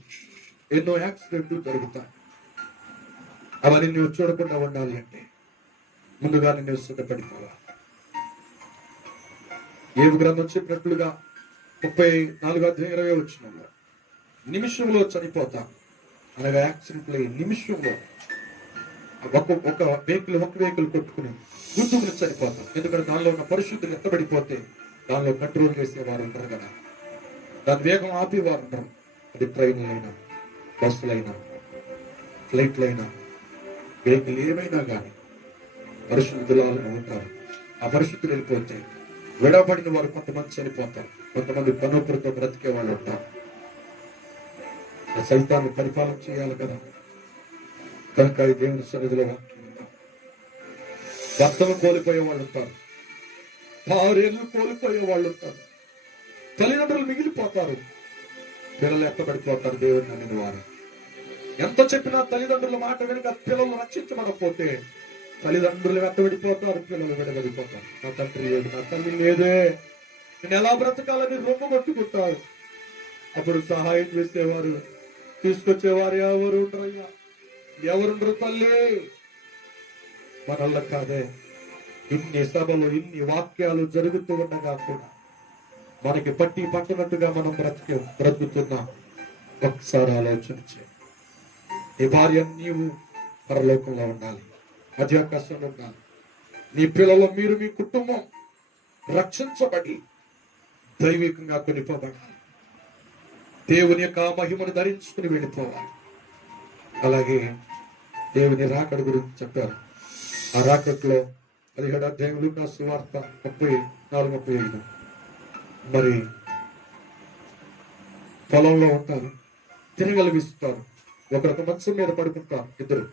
ఎన్నో యాక్సిడెంట్లు జరుగుతాయి. అవన్నీ నువ్వు చూడకుండా ఉండాలి అంటే ముందుగానే నువ్వు సిద్ధపడిపోవాలి. ఏబు గ్రంథం చెప్పినట్లుగా 34:20 నిమిషంలో చనిపోతాం అనగా యాక్సిడెంట్లు నిమిషంలో ఒక వెహికల్ కొట్టుకుని గుర్తుకుని చనిపోతాం. ఎందుకంటే దానిలో ఉన్న పరిశుద్ధులు ఎత్తబడిపోతే దానిలో కంట్రోల్ చేసేవారు ఉంటారు కదా, దాని వేగం ఆపేవారు ఉంటారు. అది ట్రైన్లైనా, బస్సులైనా, ఫ్లైట్లైనా, వెహికల్ ఏమైనా కానీ పరిశుద్ధులు ఉంటారు. ఆ పరిశుద్ధులు వెళ్ళిపోతే విడవబడిన వారు కొంతమంది చనిపోతారు, కొంతమంది కనూపులతో బ్రతికే వాళ్ళు ఉంటారు. సైతాన్ని పరిపాలన చేయాలి కదా, కనుక దేవుని సన్నిధిలో వాక్యం ఉంటారు. భర్తను కోల్పోయే వాళ్ళు ఉంటారు, భార్యను కోల్పోయే వాళ్ళు ఉంటారు, తల్లిదండ్రులు మిగిలిపోతారు, పిల్లలు ఎత్తబడిపోతారు. దేవుని నమ్మిన వారు ఎంత చెప్పినా తల్లిదండ్రుల మాట వెనుక పిల్లలు రక్షించబడకపోతే తల్లిదండ్రులు వెత్తబడిపోతారు, పిల్లలు విడబడిపోతారు. నా తండ్రి లేదు, నా తల్లి లేదే, నేను ఎలా బ్రతకాలని రొమ్మ కొట్టుకుంటారు. అప్పుడు సహాయం చేసేవారు, తీసుకొచ్చేవారు ఎవరు ఉండరయ్యా, ఎవరుండరు తల్లి. మనల్ల కాదే, ఇన్ని సభలు, ఇన్ని వాక్యాలు జరుగుతూ ఉండగా కూడా మనకి పట్టి పట్టినట్టుగా మనం బ్రతుకుతున్నాం. ఒకసారి ఆలోచించే, నీ భార్య నీవు పరలోకంలో ఉండాలి, మధ్యాకాశంలో ఉండాలి. నీ పిల్లలు, మీరు, మీ కుటుంబం రక్షించబడి దైవికంగా కొనిపోబడాలి. దేవుని యొక్క మహిమను ధరించుకుని వెళ్ళిపోవాలి. అలాగే దేవుని రాకడ గురించి చెప్పారు. ఆ రాకట్లో 17వ అధ్యాయం లూకా సువార్త 34-35. మరి పొలంలో ఉంటారు, తిరగలు వీస్తారు, ఒకరొక మంచం మీద పడుకుంటారు, ఇద్దరు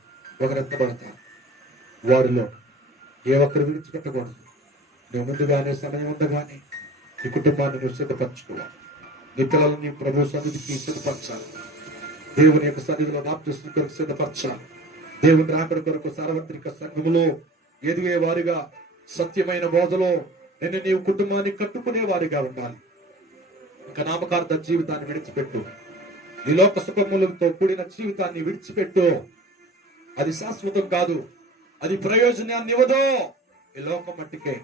ఒకరు ఎత్తబడతారు. వారిలో ఏ ఒక్కరు విడిచిపెట్టకూడదు. నువ్వు ముందుగానే సమయం ఉండగానే నీ కుటుంబాన్ని నువ్వు సిద్ధపరచుకోవాలి. నీ పిల్లలు నీ ప్రభు సన్నిధికి సిద్ధపరచాలి. దేవుని యొక్క సన్నిధిలో బాప్తిస్మం కొరకు సిద్ధపరచాలి. దేవుని రాకడ కొరకు సార్వత్రిక సంఘములో ఎదిగే వారిగా, సత్యమైన బోధలో నిన్ను నీవు కుటుంబాన్ని కట్టుకునే వారిగా ఉండాలి. ఇంకా నామకార్థ జీవితాన్ని విడిచిపెట్టు, ఈ లోక సుఖములతో కూడిన జీవితాన్ని విడిచిపెట్టు. అది శాశ్వతం కాదు, అది ప్రయోజనాన్ని ఇవ్వదు. ఈ లోకం మట్టికే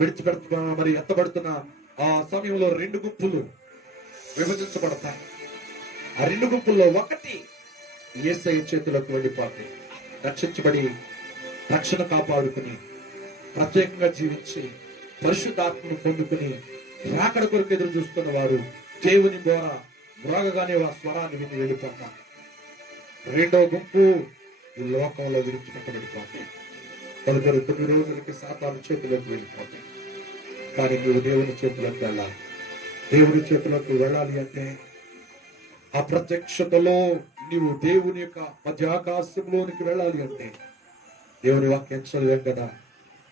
విడిచిపెడుతున్నా. మరి ఎత్తబడుతున్న ఆ సమయంలో 2 గుంపులు విభజించబడతాయి. ఆ 2 గుంపుల్లో ఒకటి యేసయ్య చేతులకు వెళ్ళిపోతాయి. రక్షించబడి రక్షణ కాపాడుకుని ప్రత్యేకంగా జీవించి పరిశుద్ధాత్మను పొందుకుని రాకడ కొరకు ఎదురు చూస్తున్న వారు దేవుని ద్వారా మ్రోగగానే ఆ స్వరాన్ని విని వెళ్ళిపోతారు. 2వ గుంపు ఈ లోకంలో విడిచిపెట్టబడిపోతాయి. తదుపరి 9 రోజులకి సాతాను చేతిలోకి వెళ్ళిపోతాయి. కానీ నువ్వు దేవుని చేతిలోకి వెళ్ళాలి. దేవుని చేతిలోకి వెళ్ళాలి అంటే ఆ ప్రత్యక్షతలో నీవు దేవుని యొక్క మధ్యాకాశంలోనికి వెళ్ళాలి అంటే దేవుని వాక్యం చదివాం కదా.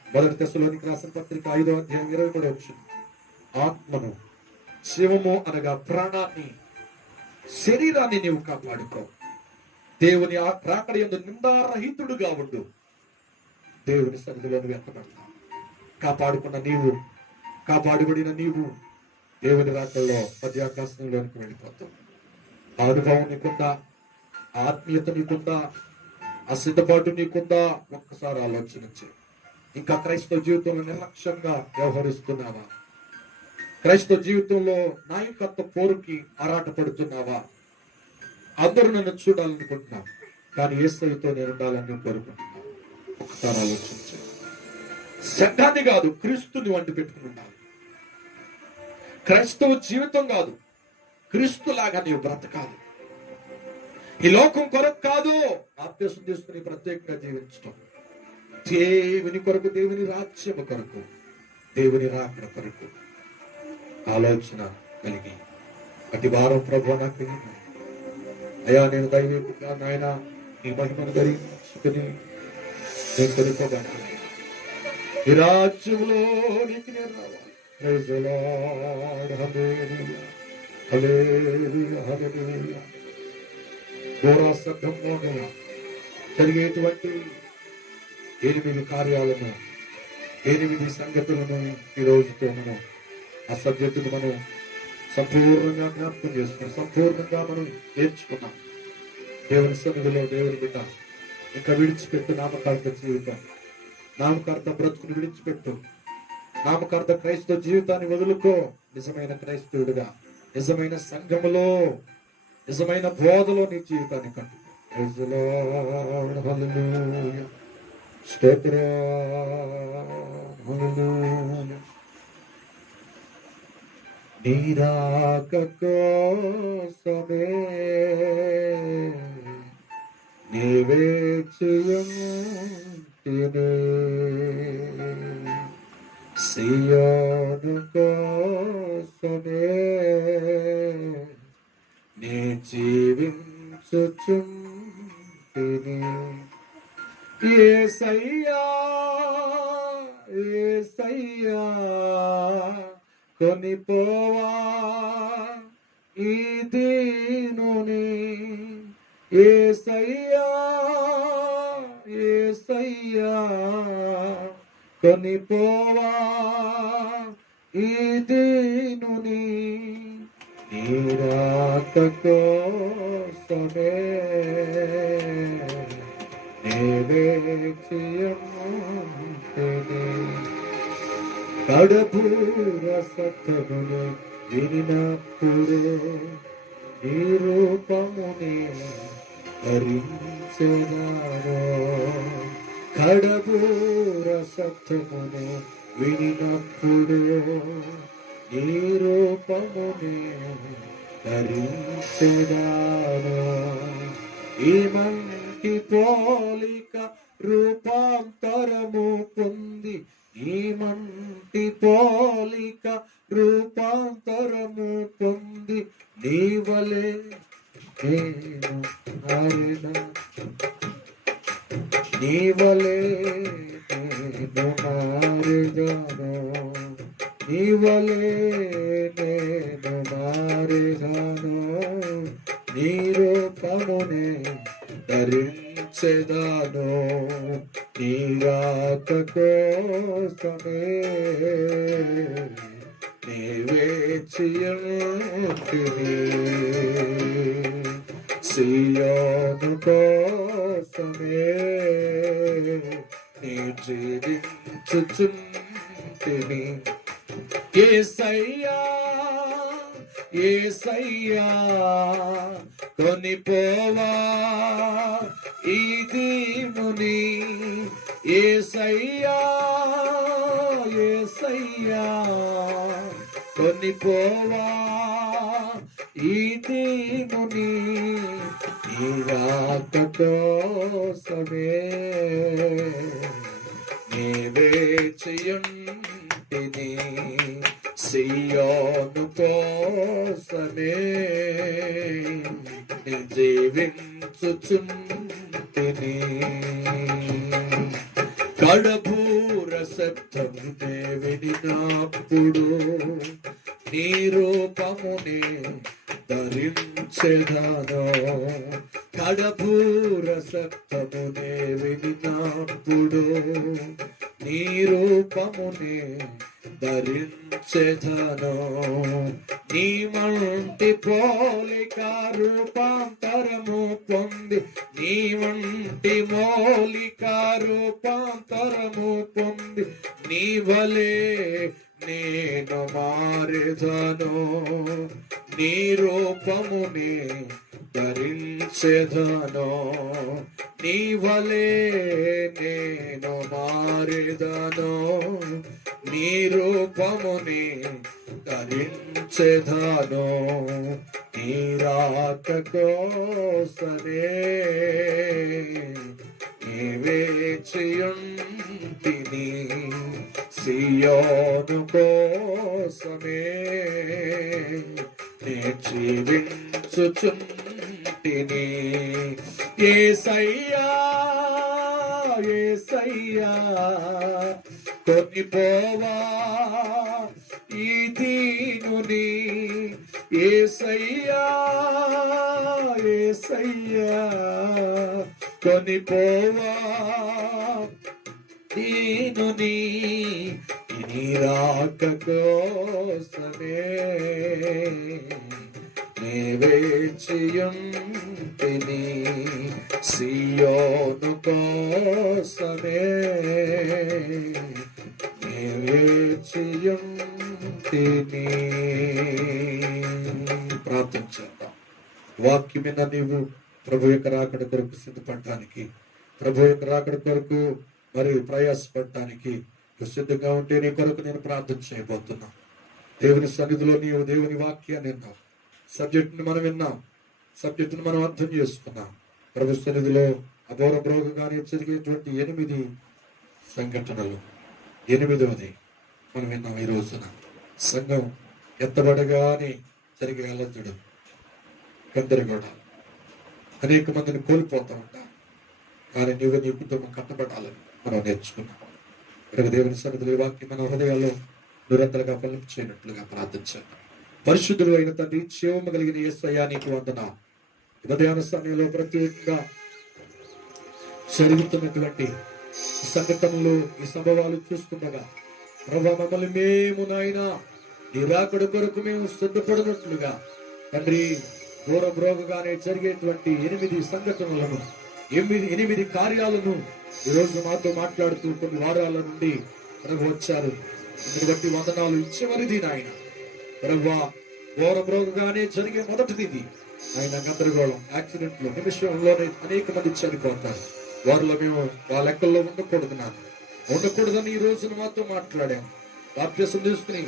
1 తెస్సలోనికీ రాసిన పత్రిక 5వ అధ్యాయం 23 ఆత్మను, శివము అనగా ప్రాణాన్ని, శరీరాన్ని నీవు కాపాడుకో. దేవుని రాకడ యందు నిందారహితుడుగా ఉండు. దేవుని సన్నిధిలో నువ్వు ఎత్తబడతావు. కాపాడుకున్న నీవు, కాపాడుబడిన నీవు దేవుని రాకడలో మధ్యాకాశంలోనికి వెళ్ళిపోతావు. ఆ అనుభవం నీకుందా? ఆత్మీయత నీకుందా? ఆ సిద్ధపాటు నీకుందా? ఒక్కసారి ఆలోచించు. ఇంకా క్రైస్తవ జీవితంలో నిర్లక్ష్యంగా వ్యవహరిస్తున్నావా? క్రైస్తవ జీవితంలో నాయకత్వ పోరుకి ఆరాటపడుతున్నావా? అందరూ నన్ను చూడాలనుకుంటున్నావు, కానీ యేసయ్యతో నేను ఉండాలని కోరుకుంటున్నావు. ఒకసారి ఆలోచించు. సంఘాన్ని కాదు, క్రీస్తుని వంటి పెట్టుకుని ఉండాలి. క్రైస్తవ జీవితం కాదు, క్రీస్తులాగా నీవు బ్రతకాలి. ఈ లోకం కొరకు కాదు, బాప్తిసం తీసుకుని ప్రత్యేకంగా జీవించడం. దేవుని కొరకు, దేవుని రాజ్యము కొరకు, దేవుని రాకడ కొరకు ఆలోచన కలిగి అతి భారం ప్రభు నాకు అయ్యా, నేను దైవికంగా నాయన నీ మహిమను ధరించుకుని నేను కొనుక్కోబడాలి. ఈ రాజ్యంలో నీకు నేను రావాలి. Praise the Lord. Hallelujah. Hallelujah. Hallelujah. ఘోర సంఘంలోనే జరిగేటువంటి 8 కార్యాలను 8 సంగతులను ఈ రోజుతో మనం ఆ సబ్జెక్టును మనం సంపూర్ణంగా జ్ఞాపకం చేసుకున్నాం, సంపూర్ణంగా మనం నేర్చుకున్నాం. దేవుని సన్నిధిలో దేవుని బిడ్డ ఇంకా విడిచిపెట్టు నామకార్థ జీవితం, నామకార్థ బ్రతుకుని విడిచిపెట్టు, నామకార్థ క్రైస్తవ జీవితాన్ని వదులుకో. నిజమైన క్రైస్తవుడిగా, నిజమైన సంఘములో, నిజమైన బోధలో నీ జీవితాన్ని కంటు. నీరాక కోసమే నీవేచియుంటిని, సియోను కోసమే నీ జీవించుచుంటిని. యేసయ్యా యేసయ్యా కొనిపోవా ఈ దీనుని, యేసయ్యా యేసయ్యా కొనిపోవా ఈ దీనుని, నీరాక కోసమే నీవేచియుంటిని. కడపూర సత్యమును వినినప్పుడు నీ రూపమునే ధరించెదను. కడపూర సత్యమును వినినప్పుడు నీ రూపమునే ధరించెదను. ఈ మంటి పోలిక రూపాంతరము పొంది, ఈ మంటి పోలిక రూపాంతరము పొంది, నీ వలె నేను మారెదా, నీ వలె నేను మారెదను, నీ వలె నేను మారెదను. నీ రూపమునే ధరించెదను, నీ రాక కోసమే నీవేచియుంటిని. సియోను కోసమే నీ జీవించుచుంటిని. యేసయ్యా యేసయ్యా కొనిపోవా ఈ దీనుని, యేసయ్యా యేసయ్యా కొనిపోవా ఈ దీనుని, నీ రాక కోసమే నీవేచియుంటిని. సియోను కోసమే నీ జీవించుచుంటిని. కడబూర శబ్దమునే వినినప్పుడు నీ రూపమునే ధరించెదను. కడబూర శబ్దమునే వినినప్పుడు నీ రూపమునే ధరించెదను. నీ వంటి పోలిక రూపాంతరము పొంది, నీ వంటి మౌలిక రూపాంతరము పొంది, నీ వలె నేను మారెదను. నీ రూపమునే ధరించెదను, నీ వలె నేను మారెదను. నీ రూపమునే ధరించెదను, నీ రాక కోసమే నీవేచియుంటిని. సియోను కోసమే నీ జీవించుచుంటిని. యేసయ్యా యేసయ్యా కొనిపోవా ఈ దీనుని, యేసయ్యా యేసయ్యా కొనిపోవా నేను నీ రాక కోసమే నే వేచియుంటిని సియోను కోసమే నే వేచియుంటిని. ప్రార్థన చేద్దాం. వాక్యం మీద నీవు ప్రభు యొక్క రాకడ కొరకు సిద్ధపడటానికి, ప్రభు యొక్క రాకడ కొరకు మరి ప్రయాసపడటానికి సిద్ధంగా ఉంటే నీ కొరకు నేను ప్రార్థన చేయబోతున్నా. దేవుని సన్నిధిలో నీవు దేవుని వాక్యాన్ని విన్నాం, సబ్జెక్టును మనం విన్నాం, సబ్జెక్టును మనం అర్థం చేసుకున్నాం. ప్రభు సన్నిధిలో అఘోరభోగగానే జరిగేటువంటి 8 సంఘటనలు, 8వది మనం విన్నాం. ఈ రోజున సంఘం ఎత్తబడగానే జరిగే అలజడు, గందరగోళం, అనేక మందిని కోల్పోతా ఉంటాం. కానీ నీవు నీ కుటుంబం కట్టబడాలని మనం నేర్చుకున్నాం. ఇక్కడ దేవుని సన్నిధిలో వాక్యం మన హృదయాల్లో నిరంతరంగా ఫలించేయనట్లుగా ప్రార్థించాను. పరిశుద్ధుడు అయిన తండ్రి, జీవము కలిగిన యేసయ్యా నీకు వందనాలు. ఉదయాన సమయంలో ప్రత్యేకంగా జరుగుతున్నటువంటి సంఘటనలు, ఈ సంభవాలు చూస్తుండగా ప్రభా మమ్మల్ని మేము నాయన నీ రాకడ కొరకు మేము సిద్ధపడినట్లుగా తండ్రి దూరబ్రోగగానే జరిగేటువంటి 8 సంఘటనలను, 8 కార్యాలను ఈరోజు మాతో మాట్లాడుతూ కొన్ని వారాల నుండి ప్రభు వచ్చారు. అందుని బట్టి వందనాలు. చివరిది నాయన ప్రభా దూరబ్రోగగానే జరిగే మొదటిది ఆయన గందరగోళం, యాక్సిడెంట్లు, నిమిషంలోనే అనేక మంది చనిపోతారు. వారిలో మేము ఆ లెక్కల్లో ఉండకూడదని ఈ రోజున మాతో మాట్లాడాము. బాప్తిసం తీసుకుని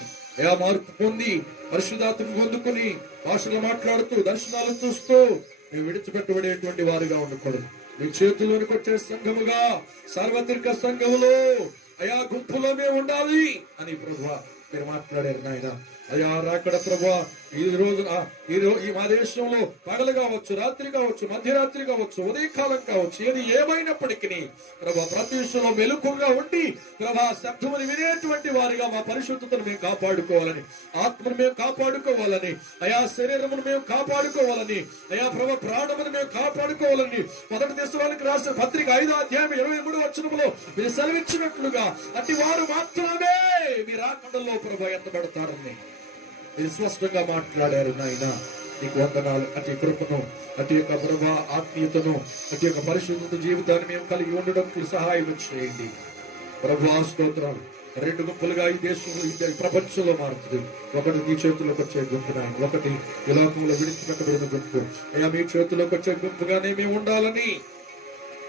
మార్పు పొంది పరిశుద్ధాత్మను పొందుకుని భాషలు మాట్లాడుతూ దర్శనాలు చూస్తూ మేము విడిచిపెట్టబడేటువంటి వారుగా ఉండకూడదు. మీ చేతుల్లోనికి వచ్చే సంఘముగా, సార్వత్రిక సంఘములో అయా గుంపులో మేము ఉండాలి అని ప్రభువా మీరు మాట్లాడారు నాయన. అయా రాకడ ప్రభువా ఈ రోజున ఈ మా దేశంలో పగలు కావచ్చు, రాత్రి కావచ్చు, మధ్యరాత్రి కావచ్చు, ఉదయకాలం కావచ్చు, ఏమైనప్పటికీ ప్రభా ప్రతి విషయంలో మెలకుగా ఉండి ప్రభా శబ్దముని వినేటువంటి వారిగా మా పరిశుద్ధతను మేము కాపాడుకోవాలని, ఆత్మను మేము కాపాడుకోవాలని, అయా శరీరమును మేము కాపాడుకోవాలని, అయా ప్రభా ప్రాణమును మేము కాపాడుకోవాలని 1 దశలోనికి రాసిన పత్రిక 5వ అధ్యాయం 23వ వచనములో మీరు సెలవిచ్చినట్లుగా అట్టి వారు మాత్రమే మీ రాకడలో ప్రభా ఎత్తబడతారని మీరు స్పష్టంగా మాట్లాడారు నాయన. నీకు వందనాలు. అటు కృపను, అటు యొక్క ప్రభా ఆత్మీయతను, అటు యొక్క పరిశుద్ధ జీవితాన్ని మేము కలిగి ఉండడానికి సహాయం చేయండి ప్రభా. స్తోత్రాలు. 2 గుంపులుగా ఈ దేశంలో, ఈ ప్రపంచంలో మారుతుంది. ఒకటి నీ చేతుల్లోకి వచ్చే గుంపు నాయన, ఒకటి ఈ లోకంలో విడిచిపెట్టబడిన గుంపు. అయ్యా మీ చేతుల్లోకి వచ్చే గుంపుగానే మేము ఉండాలని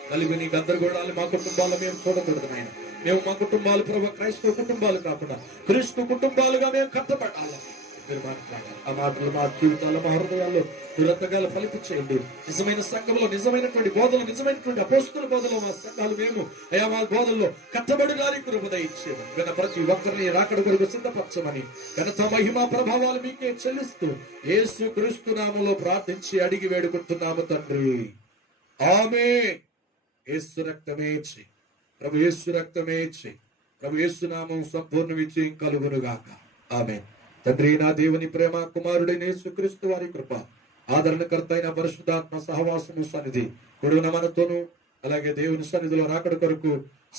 కలిగి నీ గందరగోళాలు మా కుటుంబాల్లో మేము చూడకూడదు నాయన. మేము మా కుటుంబాలు ప్రభా క్రైస్తవ కుటుంబాలు కాకుండా క్రీస్తు కుటుంబాలుగా మేము కట్టబడాలని మీరు మాట్లాడాలి. ఆ మాటలు మా జీవితాల్లో, మా హృదయాల్లో నిరంతరాలు ఫలించేయండి. నిజమైన సంఘంలో, నిజమైనటువంటి బోధలు, నిజమైనటువంటి అపోస్తుల బోధలో మా సంఘాలు మేము అయా మా బోధల్లో కట్టబడినానికి కృప దయచేయమని, విన్న ప్రతి ఒక్కరిని రాకడ కొరకు సిద్ధపరచమని ఘనత మహిమ ప్రభావాలు మీకే చెల్లిస్తూ యేసు క్రీస్తు నామములో ప్రార్థించి అడిగి వేడుకుంటున్నాము తండ్రి. ఆమేన్. యేసు రక్తమే ఇచ్చి, ప్రభు యేసు రక్తమే ఇచ్చి, ప్రభు యేసు నామం సంపూర్ణ విజయం కలుగునుగాక. ఆమేన్. తండ్రి నా దేవుని ప్రేమ, కుమారుడైన యేసుక్రీస్తు వారి కృప, ఆదరణకర్త అయిన పరిశుద్ధాత్మ సహవాసము సన్నిధి పొడుగున మనతోను, అలాగే దేవుని సన్నిధిలో రాకడ కొరకు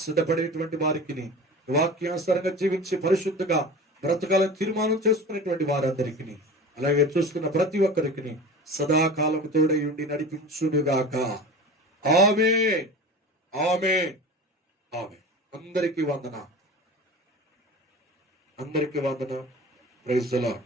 సిద్ధపడేటువంటి వారికి, వాక్యానుసారంగా జీవించి పరిశుద్ధంగా బ్రతకాలని తీర్మానం చేసుకునేటువంటి వారందరికీ, అలాగే చూస్తున్న ప్రతి ఒక్కరికి సదాకాలం తోడై ఉండి నడిపించునుగాక. ఆమేన్. ఆమేన్. ఆమేన్. అందరికీ వందన. Praise the Lord.